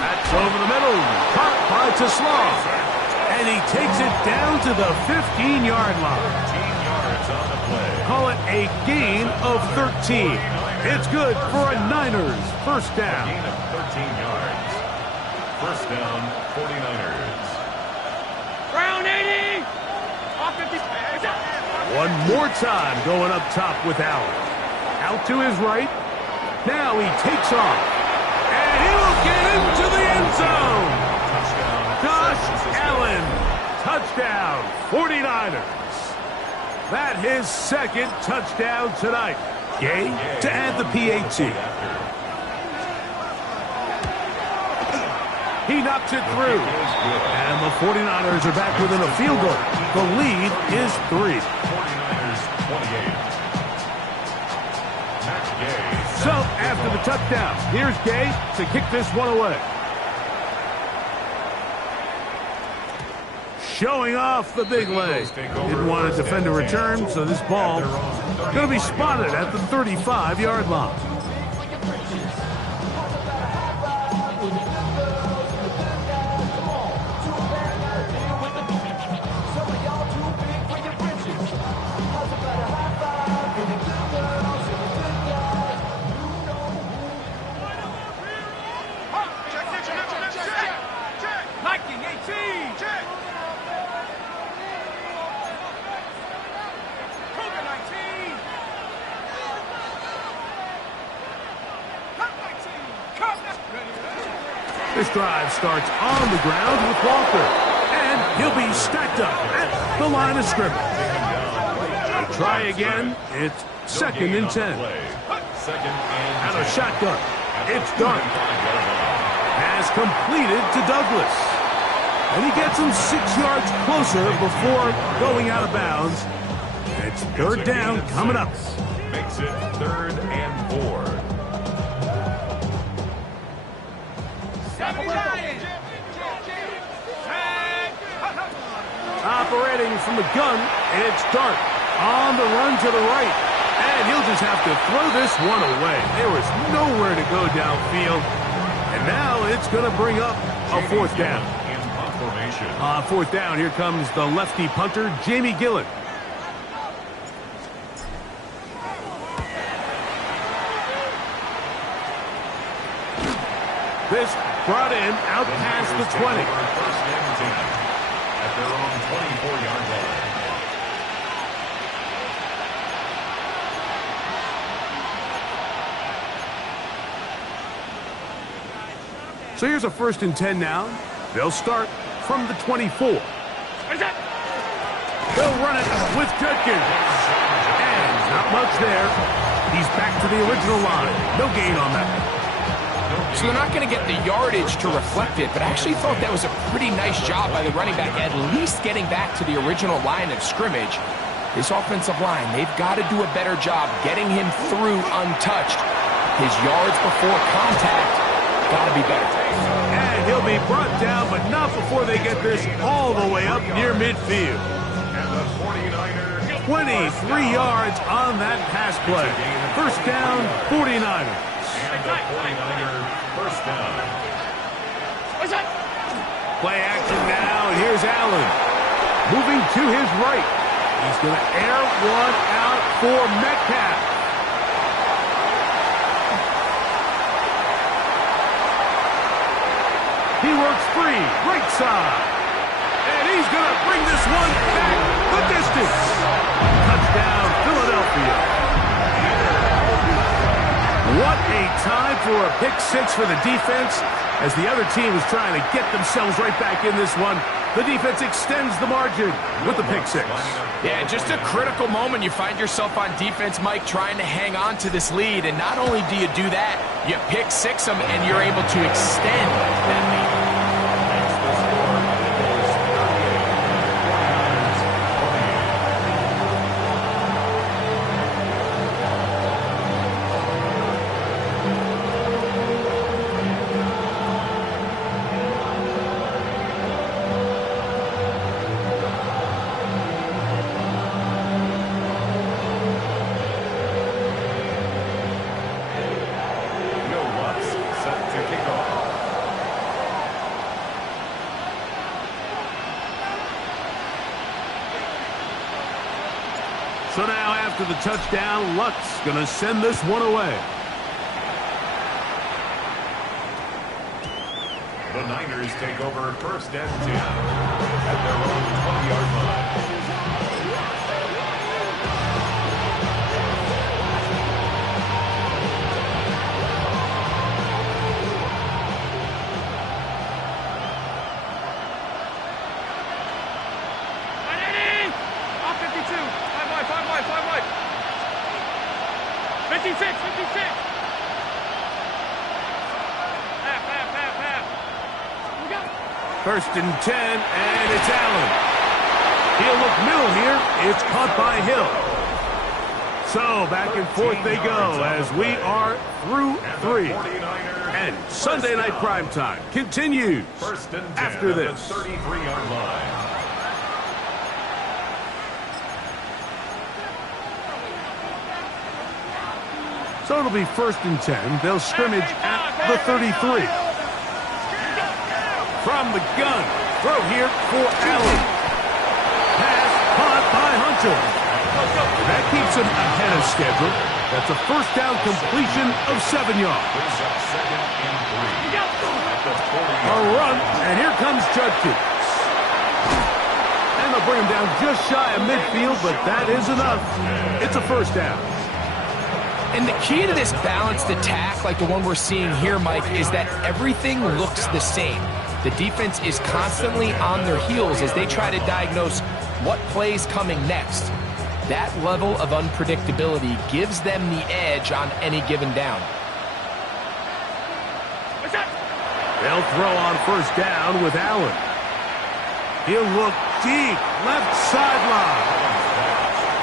That's over the middle. Caught by Taslaw. And he takes it down to the 15-yard line. Call it a gain of 13. It's good for a Niners first down. Gain of 13 yards. First down, 49ers. Round 80! One more time going up top with Allen. Out to his right. Now he takes off. And he will get into the end zone. Josh Allen. Touchdown, 49ers. That his second touchdown tonight. Gay to add the PAT. He knocks it through. And the 49ers are back within a field goal. The lead is 3. 49ers 28. So, after the touchdown, here's Gay to kick this one away. Showing off the big leg. Didn't want to defend a return, so this ball going to be spotted at the 35-yard line. This drive starts on the ground with Walker. And he'll be stacked up at the line of scrimmage. They'll try again. It's second and 10. Out of shotgun. It's Dart. Pass completed to Douglas. And he gets him 6 yards closer before going out of bounds. It's third down coming up. Makes it 3rd and 4. Operating from the gun, it's Dart on the run to the right. And he'll just have to throw this one away. There was nowhere to go downfield. And now it's going to bring up a fourth down. In punt formation. Fourth down, here comes the lefty punter, Jamie Gillen. This brought in out past the 20. First and 10 at their own 24-yard line. So here's a 1st and 10 now. They'll start from the 24. They'll run it with Judkins. And not much there. He's back to the original line. No gain on that. So they're not going to get the yardage to reflect it, but I actually thought that was a pretty nice job by the running back, at least getting back to the original line of scrimmage. This offensive line, they've got to do a better job getting him through untouched. His yards before contact got to be better. And he'll be brought down, but not before they get this all the way up near midfield. And the 49ers. 23 yards on that pass play. First down, 49ers. And the 49ers first down. Play action now, and here's Allen. Moving to his right. He's going to air one out for Metcalf. He works free, right side. And he's going to bring this one back the distance. Touchdown, Philadelphia. What a time for a pick six for the defense. As the other team is trying to get themselves right back in this one, the defense extends the margin with the pick six. Yeah, just a critical moment. You find yourself on defense, Mike, trying to hang on to this lead. And not only do you do that, you pick six them, and you're able to extend that lead. So now after the touchdown, Luck's going to send this one away. The Niners take over first and 10 at their own 20-yard line. First and 10, and it's Allen. He'll look middle here. It's caught by Hill. So back and forth they go as we are through three. And Sunday Night Primetime continues after this. 33-yard line. So it'll be first and 10. They'll scrimmage at the 33. From the gun, throw here for Allen. Pass caught by Hunter. That keeps him ahead of schedule. That's a first down completion of 7 yards. A run, and here comes Judkins. And they'll bring him down just shy of midfield, but that is enough. It's a first down. And the key to this balanced attack, like the one we're seeing here, Mike, is that everything looks the same. The defense is constantly on their heels as they try to diagnose what play's coming next. That level of unpredictability gives them the edge on any given down. They'll throw on first down with Allen. He'll look deep, left sideline.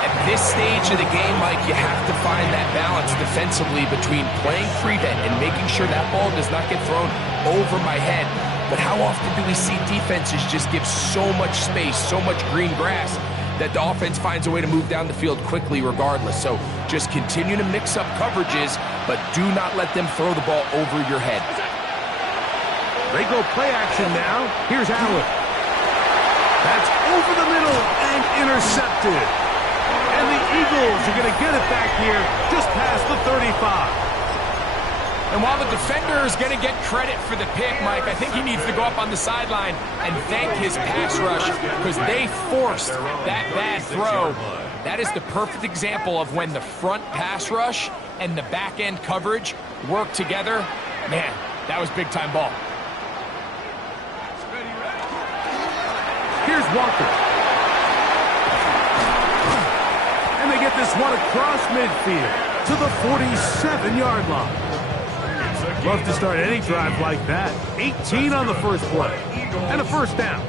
At this stage of the game, Mike, you have to find that balance defensively between playing prevent and making sure that ball does not get thrown over my head. But how often do we see defenses just give so much space, so much green grass, that the offense finds a way to move down the field quickly regardless? So just continue to mix up coverages, but do not let them throw the ball over your head. They go play action now. Here's Allen. That's over the middle and intercepted. And the Eagles are going to get it back here just past the 35. And while the defender is going to get credit for the pick, Mike, I think he needs to go up on the sideline and thank his pass rush because they forced that bad throw. That is the perfect example of when the front pass rush and the back end coverage work together. Man, that was big-time ball. Here's Walker. And they get this one across midfield to the 47-yard line. Love to start any drive like that. 18 on the first play. And a first down.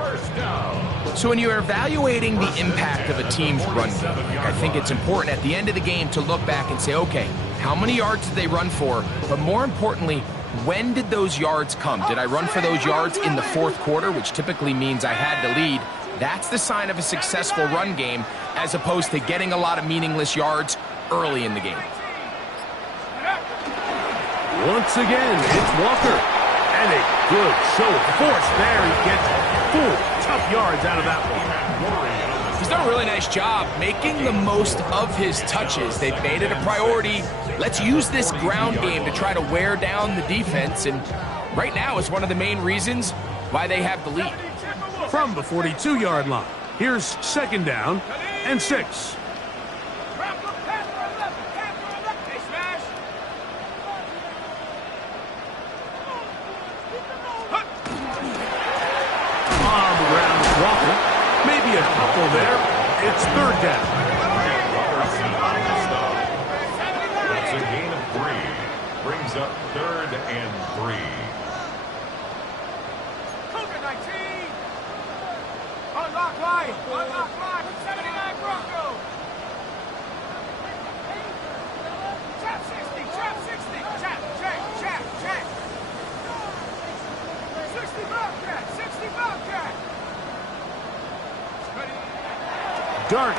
So when you're evaluating the impact of a team's run game, I think it's important at the end of the game to look back and say, okay, how many yards did they run for? But more importantly, when did those yards come? Did I run for those yards in the fourth quarter, which typically means I had to lead? That's the sign of a successful run game, as opposed to getting a lot of meaningless yards early in the game. Once again, it's Walker. And a good show of force there. He gets 4 tough yards out of that one. He's done a really nice job making the most of his touches. They've made it a priority. Let's use this ground game to try to wear down the defense. And right now is one of the main reasons why they have the lead. From the 42-yard line, here's second down and 6. Maybe a couple there. It's third down. That's a gain of 3. Brings up 3rd and 3. Cougar 19. Unlock line. Unlock line. 79 Bronco. Trap 60. Trap 60. Trap. Trap. Trap. Trap. 60 Bobcat. 60 Bobcat. Dart.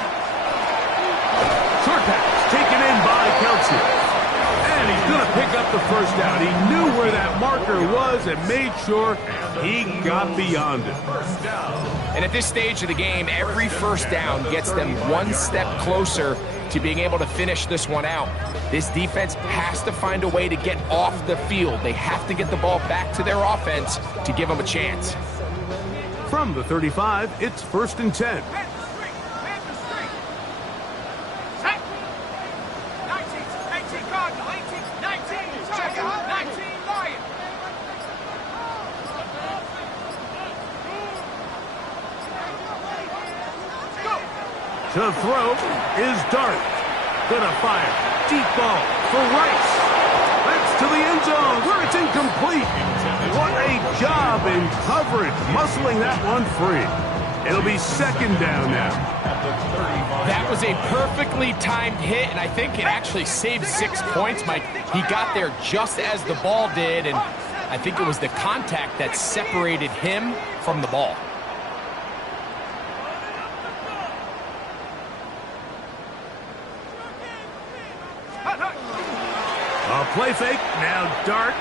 Short pass taken in by Kelsey. And he's going to pick up the first down. He knew where that marker was and made sure he got beyond it. And at this stage of the game, every first down gets them one step closer to being able to finish this one out. This defense has to find a way to get off the field. They have to get the ball back to their offense to give them a chance. From the 35, it's 1st and 10. To throw is Dart. Gonna fire. Deep ball for Rice. That's to the end zone where it's incomplete. What a job in coverage, muscling that one free. It'll be second down now. That was a perfectly timed hit, and I think it actually saved 6 points, Mike. He got there just as the ball did, and I think it was the contact that separated him from the ball. A play fake, now Dart.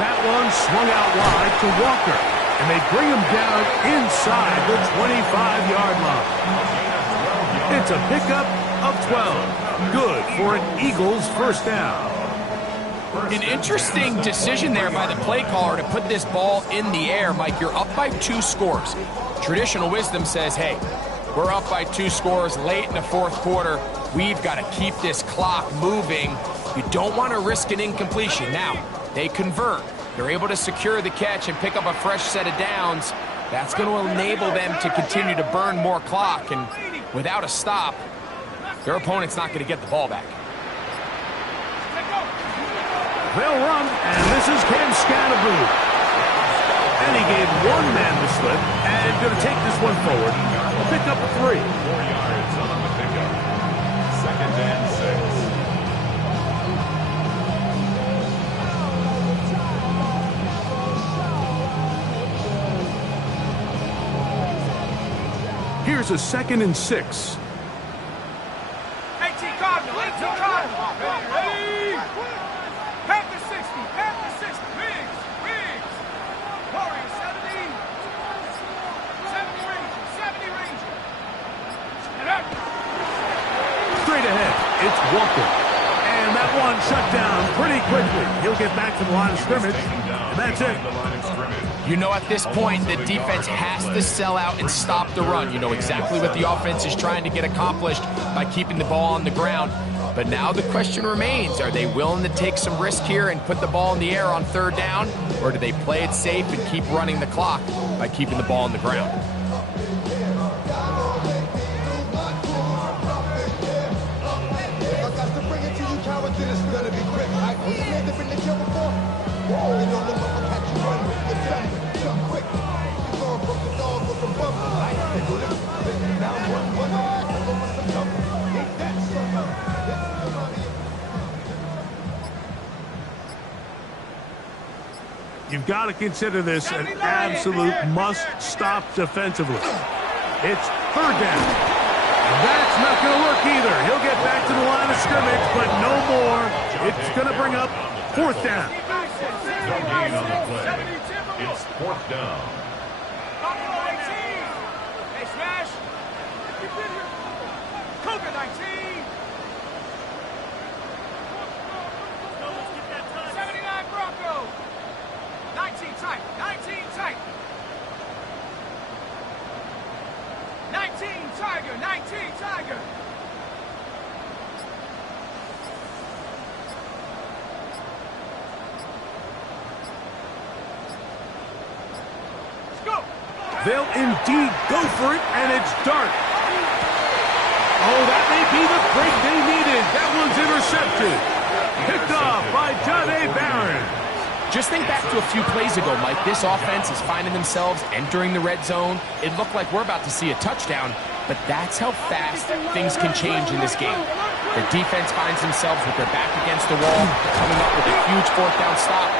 That one swung out wide to Walker. And they bring him down inside the 25-yard line. It's a pickup of 12. Good for an Eagles first down. An interesting decision there by the play caller to put this ball in the air. Mike, you're up by 2 scores. Traditional wisdom says, hey, we're up by 2 scores late in the fourth quarter. We've got to keep this clock moving. You don't want to risk an incompletion. Now, they convert. They're able to secure the catch and pick up a fresh set of downs. That's going to enable them to continue to burn more clock. And without a stop, their opponent's not going to get the ball back. They'll run, and this is Cam Scannaboo. And he gave one man the slip, and going to take this one forward. Pick up 3. 4 yards on the pickup. 2nd and 6. Here's a 2nd and 6. 18 Cardinal, 18 Cardinal. Ready? Panther 60, Panther 60. Biggs, Biggs. Walker. And that one shut down pretty quickly. He'll get back to the line of scrimmage, and that's it. You know, at this point, the defense has to sell out and stop the run. You know exactly what the offense is trying to get accomplished by keeping the ball on the ground. But now the question remains, are they willing to take some risk here and put the ball in the air on third down? Or do they play it safe and keep running the clock by keeping the ball on the ground? You've got to consider this an absolute must-stop defensively. It's third down. And that's not going to work either. He'll get back to the line of scrimmage, but no more. It's going to bring up fourth down. No gain on the play. It's fourth down. Hey, Smash. COVID-19. 79 Broncos. 19 tight. 19 tight. 19 Tiger. 19 Tiger. Let's go. They'll indeed go for it, and it's dark. Oh, that may be the break they needed. That one's intercepted. Picked off by John A. Barron. Just think back to a few plays ago, Mike. This offense is finding themselves entering the red zone. It looked like we're about to see a touchdown, but that's how fast things can change in this game. The defense finds themselves with their back against the wall, coming up with a huge fourth down stop.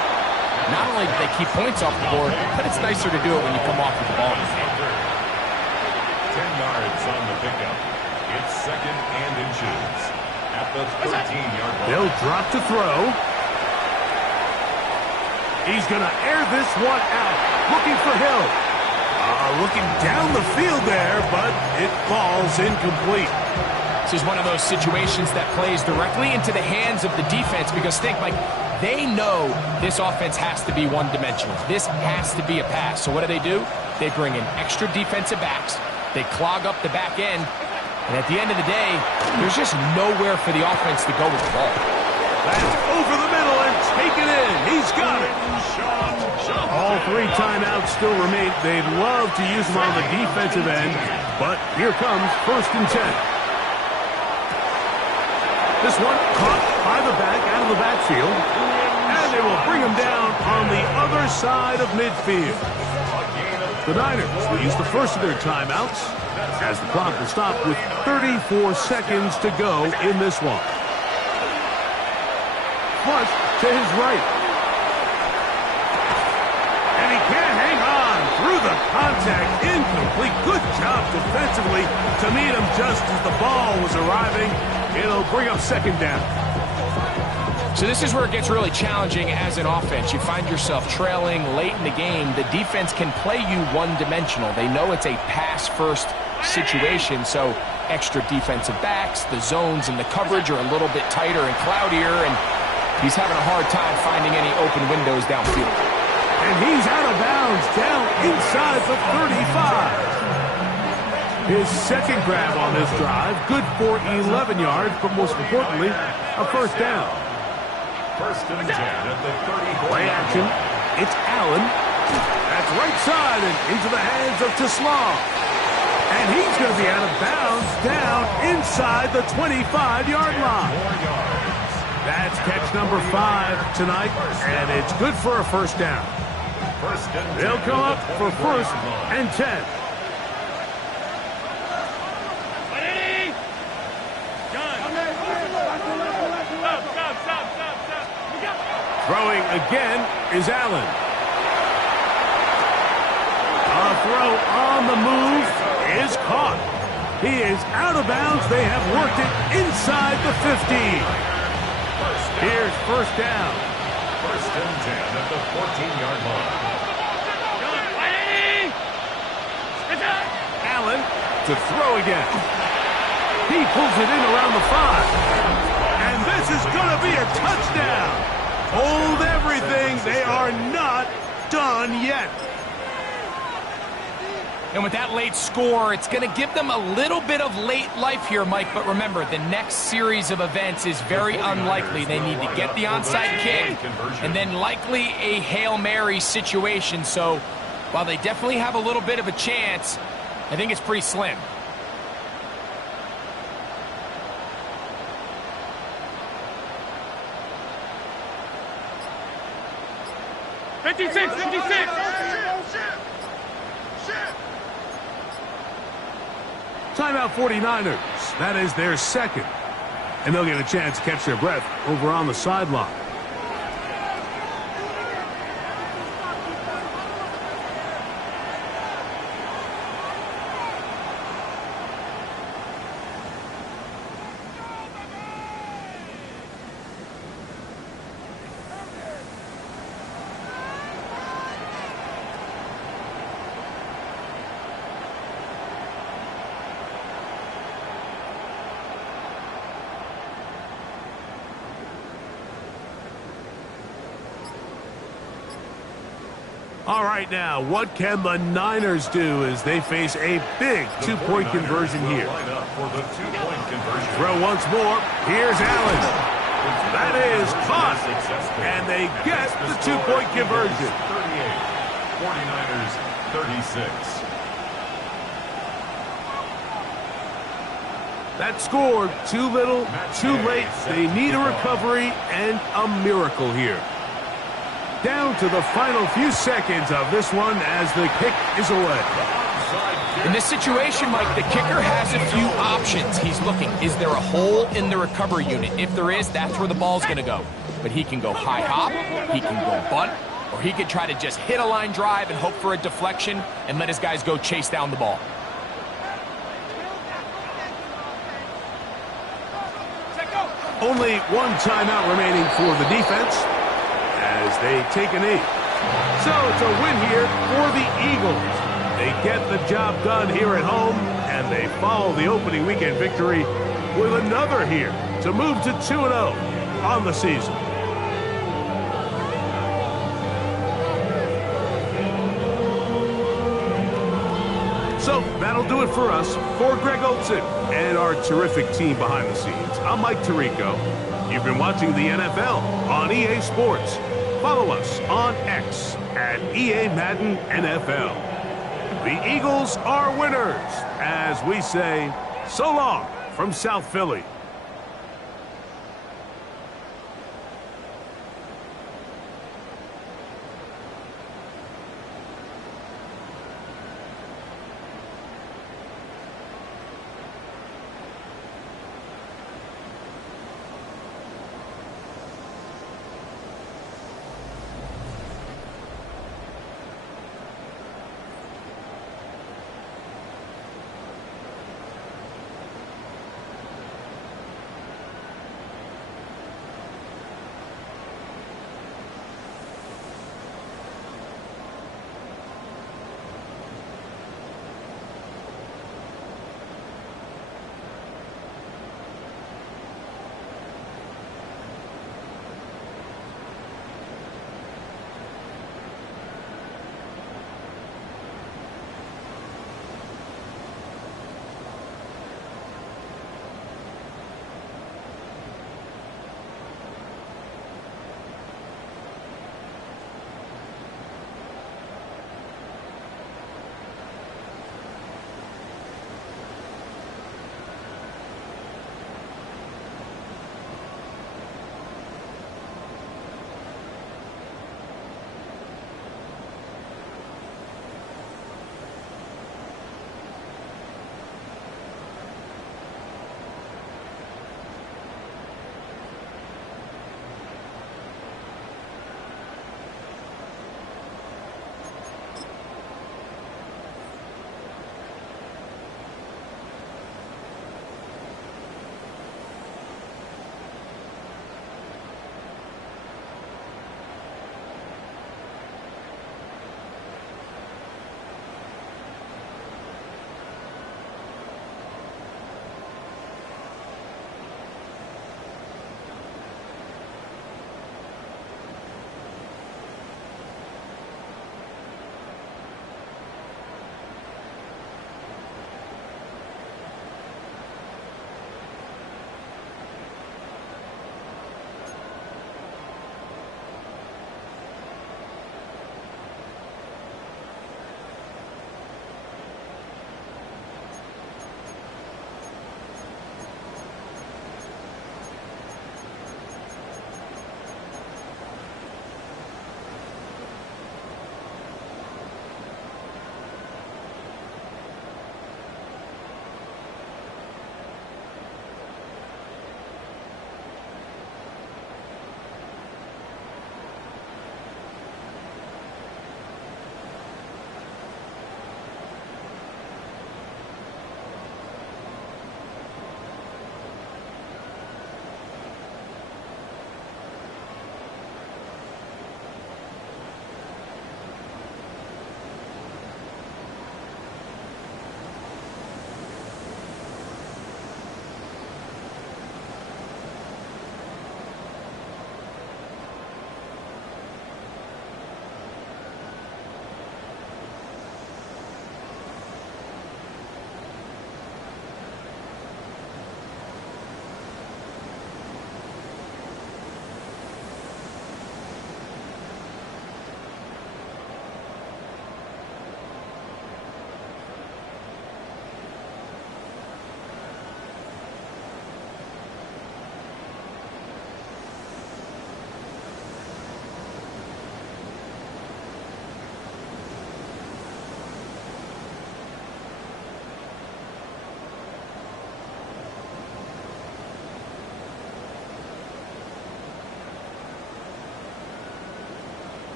Not only do they keep points off the board, but it's nicer to do it when you come off with the ball. 10 yards on the pickup. It's second and inches at the 13-yard line. They'll drop to throw. He's going to air this one out. Looking for Hill. Looking down the field there, but it falls incomplete. This is one of those situations that plays directly into the hands of the defense because think, Mike, they know this offense has to be one-dimensional. This has to be a pass. So what do? They bring in extra defensive backs. They clog up the back end. And at the end of the day, there's just nowhere for the offense to go with the ball. That's over the middle and taken in. He's got it. All three timeouts still remain. They'd love to use them on the defensive end, but here comes first and 10. This one caught by the back out of the backfield, and they will bring him down on the other side of midfield. The Niners will use the first of their timeouts as the clock will stop with 34 seconds to go in this one. Flush to his right. And he can't hang on through the contact. Incomplete. Good job defensively to meet him just as the ball was arriving. It'll bring up second down. So this is where it gets really challenging as an offense. You find yourself trailing late in the game. The defense can play you one-dimensional. They know it's a pass-first situation, so extra defensive backs, the zones and the coverage are a little bit tighter and cloudier, and he's having a hard time finding any open windows downfield. And he's out of bounds down inside the 35. His second grab on this drive, good for 11 yards, but most importantly, a first down. First and 10 at the 34. Play action. It's Allen. That's right side and into the hands of Tesla. And he's going to be out of bounds down inside the 25-yard line. That's catch number 5 tonight, and it's good for a first down. They'll come up for first and 10. Throwing again is Allen. A throw on the move is caught. He is out of bounds. They have worked it inside the 15. Here's first down. First and 10 at the 14-yard line. Allen to throw again. He pulls it in around the 5. Hold everything. They are not done yet. And with that late score, it's going to give them a little bit of late life here, Mike. But remember, the next series of events is very unlikely. They need to get the onside kick and then likely a Hail Mary situation. So while they definitely have a little bit of a chance, I think it's pretty slim. Timeout 49ers. That is their second. And they'll get a chance to catch their breath over on the sideline. All right, now, what can the Niners do as they face a big two-point conversion here? Throw once more. Here's Allen. That is caught. And they get the two-point conversion. 49ers 36. That scored too little, too late. They need a recovery and a miracle here. Down to the final few seconds of this one as the kick is away. In this situation, Mike, the kicker has a few options. He's looking, is there a hole in the recovery unit? If there is, that's where the ball's going to go. But he can go high hop, he can go bunt, or he could try to just hit a line drive and hope for a deflection and let his guys go chase down the ball. Only one timeout remaining for the defense as they take a knee. So it's a win here for the Eagles. They get the job done here at home, and they follow the opening weekend victory with another here to move to 2-0 on the season. So that'll do it for us. For Greg Olson and our terrific team behind the scenes, I'm Mike Tirico. You've been watching the NFL on EA Sports. Follow us on X at EA Madden NFL. The Eagles are winners, as we say, so long from South Philly.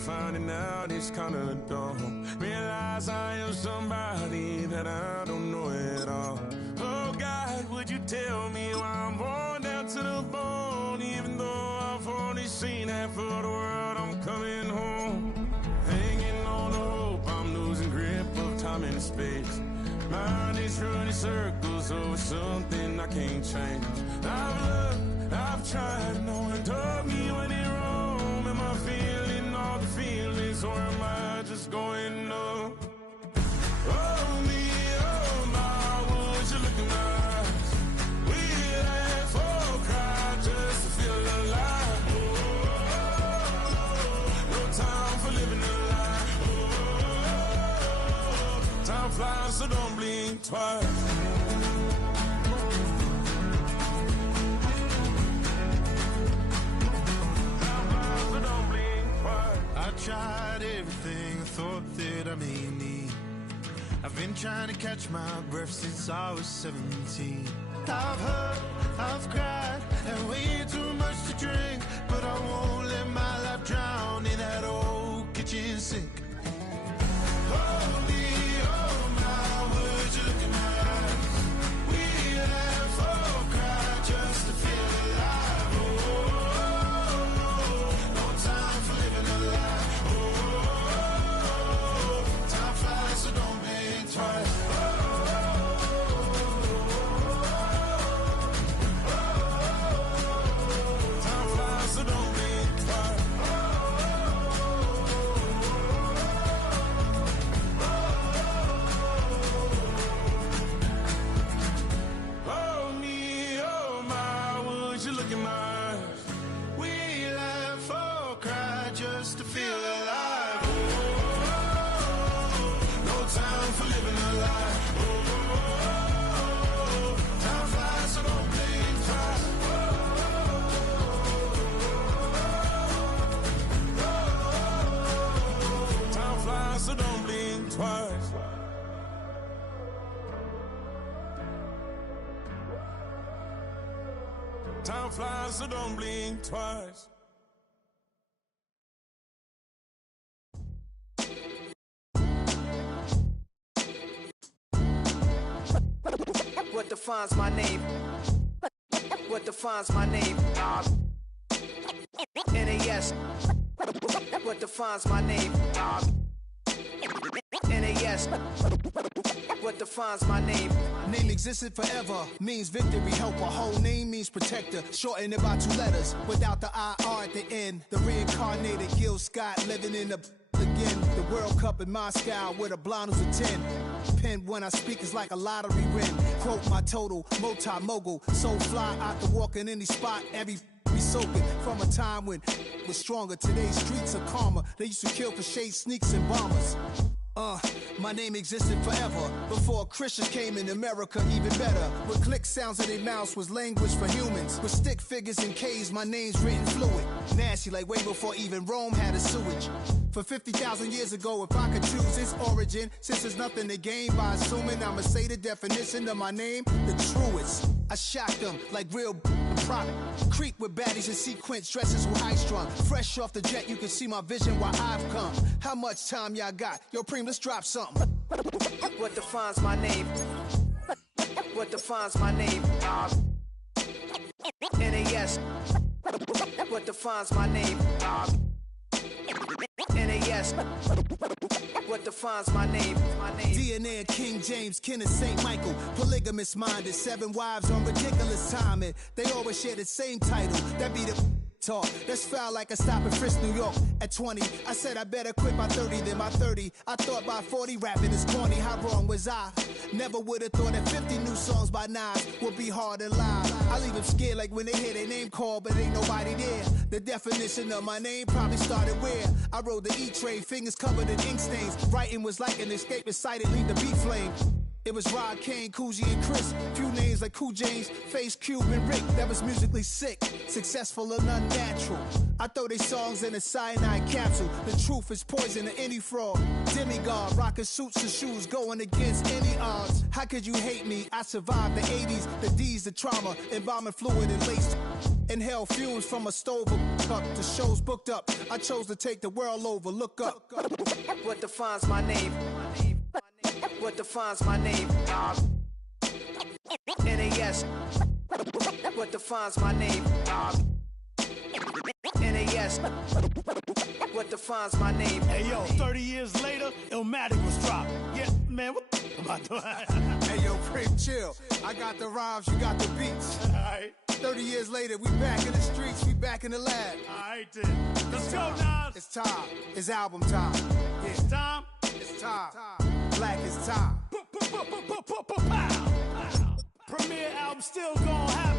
finding out it's kinda dumb. Realize I am somebody that I don't know at all. Oh God, would you tell me why I'm worn down to the bone? Even though I've only seen half of the world, I'm coming home. Hanging on the hope, I'm losing grip of time and space. Mind is running circles over something I can't change. I've looked, I've tried, no one told me when it wrong. Am I feeling all the feelings, or am I just going numb? Oh me, oh my, would you look in my eyes? We laugh or cry just to feel alive. Oh, no time for living a lie. Oh, time flies, so don't blink twice. I tried everything I thought that I may need. I've been trying to catch my breath since I was 17. I've hurt, I've cried, and way too much to drink, but I won't let my life drown in that old kitchen sink. Oh me, oh my, would you look in my eyes? We laugh or cry just to feel alive. Oh, no time for living a lie. Oh, time flies, so don't blink twice. Time flies, so don't blink twice. Oh me, oh my, would you look in my eyes? We laugh or cry just to feel alive. Oh, no time for living a lie. Oh, time flies, so don't blink twice. Time flies, so don't blink twice. Time flies, so don't blink twice. What defines my name? What defines my name? NAS. What defines my name? NAS. What defines my name? Name existed forever, means victory, helper. Whole name means protector, shortened it by 2 letters, without the IR at the end. The reincarnated Gil Scott, living in the again. The World Cup in Moscow, with a blonde who's a 10. Pen when I speak is like a lottery win. Quote my total, multi-mogul, so fly out to walk in any spot, every be soaking from a time when was stronger. Today's streets are calmer. They used to kill for shade sneaks and bombers. My name existed forever before Christians came in America, even better. With click sounds in their mouths was language for humans. With stick figures and K's, my name's written fluid. Nasty like way before even Rome had a sewage. For 50,000 years ago, if I could choose its origin, since there's nothing to gain by assuming, I'ma say the definition of my name, the truest. I shock them like real product. Creep with baddies in sequence, dresses with high strung. Fresh off the jet, you can see my vision while I've come. How much time y'all got? Yo, Preem, let's drop something. What defines my name? What defines my name? NAS. What defines my name? NAS. What defines my name? DNA of King James, kin of St. Michael. Polygamous minded, 7 wives on ridiculous timing. They always share the same title. That be the talk. That's foul like a stop in Frisk, New York. At 20, I said I better quit by 30 than by 30. I thought by 40 rapping is corny. How wrong was I? Never would have thought that 50 new songs by Nas would be hard to live. I leave them scared like when they hear their name called, but ain't nobody there. The definition of my name probably started where I rode the E-train, fingers covered in ink stains. Writing was like an escape inside it, leave the beat flame. It was Rod Kane, Coogee, and Chris. Few names like Cool James, Face, Cube, and Rick. That was musically sick, successful and unnatural. I throw they songs in a cyanide capsule. The truth is poison to any fraud. Demigod, rocking suits and shoes, going against any odds. How could you hate me? I survived the 80s, the D's, the trauma, embalming fluid and laced. Inhale fumes from a stove cup. The show's booked up. I chose to take the world over. Look up. What defines my name? What defines my name? NAS. What defines my name? NAS. What defines my name? Hey yo, 30 years later, Illmatic was dropped. Yeah, man, what the about that? Hey yo, Prim, chill. I got the rhymes, you got the beats. Alright, 30 years later, we back in the streets, we back in the lab. alright then. Let's go, Nas. It's time. It's album time. Yeah, Tom. it's time. Black is time. Pow. Premiere album still gonna happen.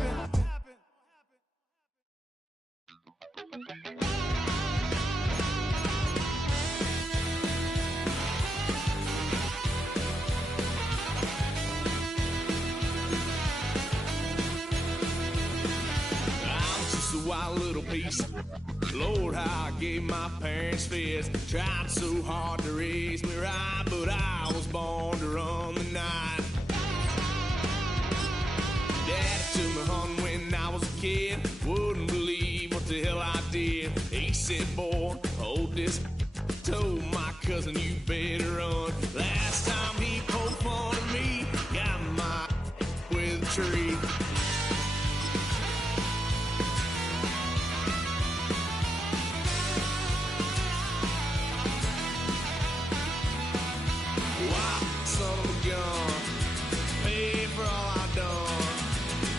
A wild little piece. Lord, how I gave my parents fist. Tried so hard to raise me right, but I was born to run the night. Daddy took me hunting when I was a kid. Wouldn't believe what the hell I did. He said, boy, hold this. Told my cousin, you better run. Last time he poked fun at me, got my with a tree. Son of a gun, pay for all I've done.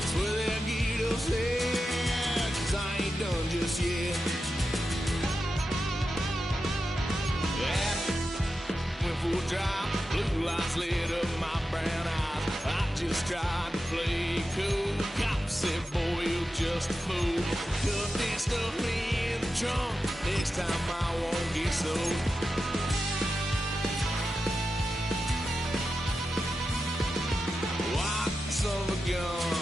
It's where they'll get us here, 'cause I ain't done just yet. Yeah, went for a drive, blue lights lit up my brown eyes. I just tried to play cool. Cop said, boy, you're just a fool. Cuffed and stuffed me in the trunk. Next time I won't get so. Son of a gun,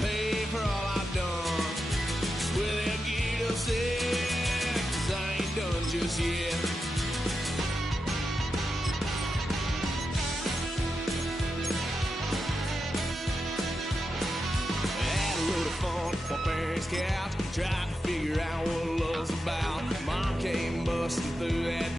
pay for all I've done. It's where they'll get us there, 'cause I ain't done just yet. Had a load of fun on my parents' couch, tried to figure out what love's about. Mom came busting through that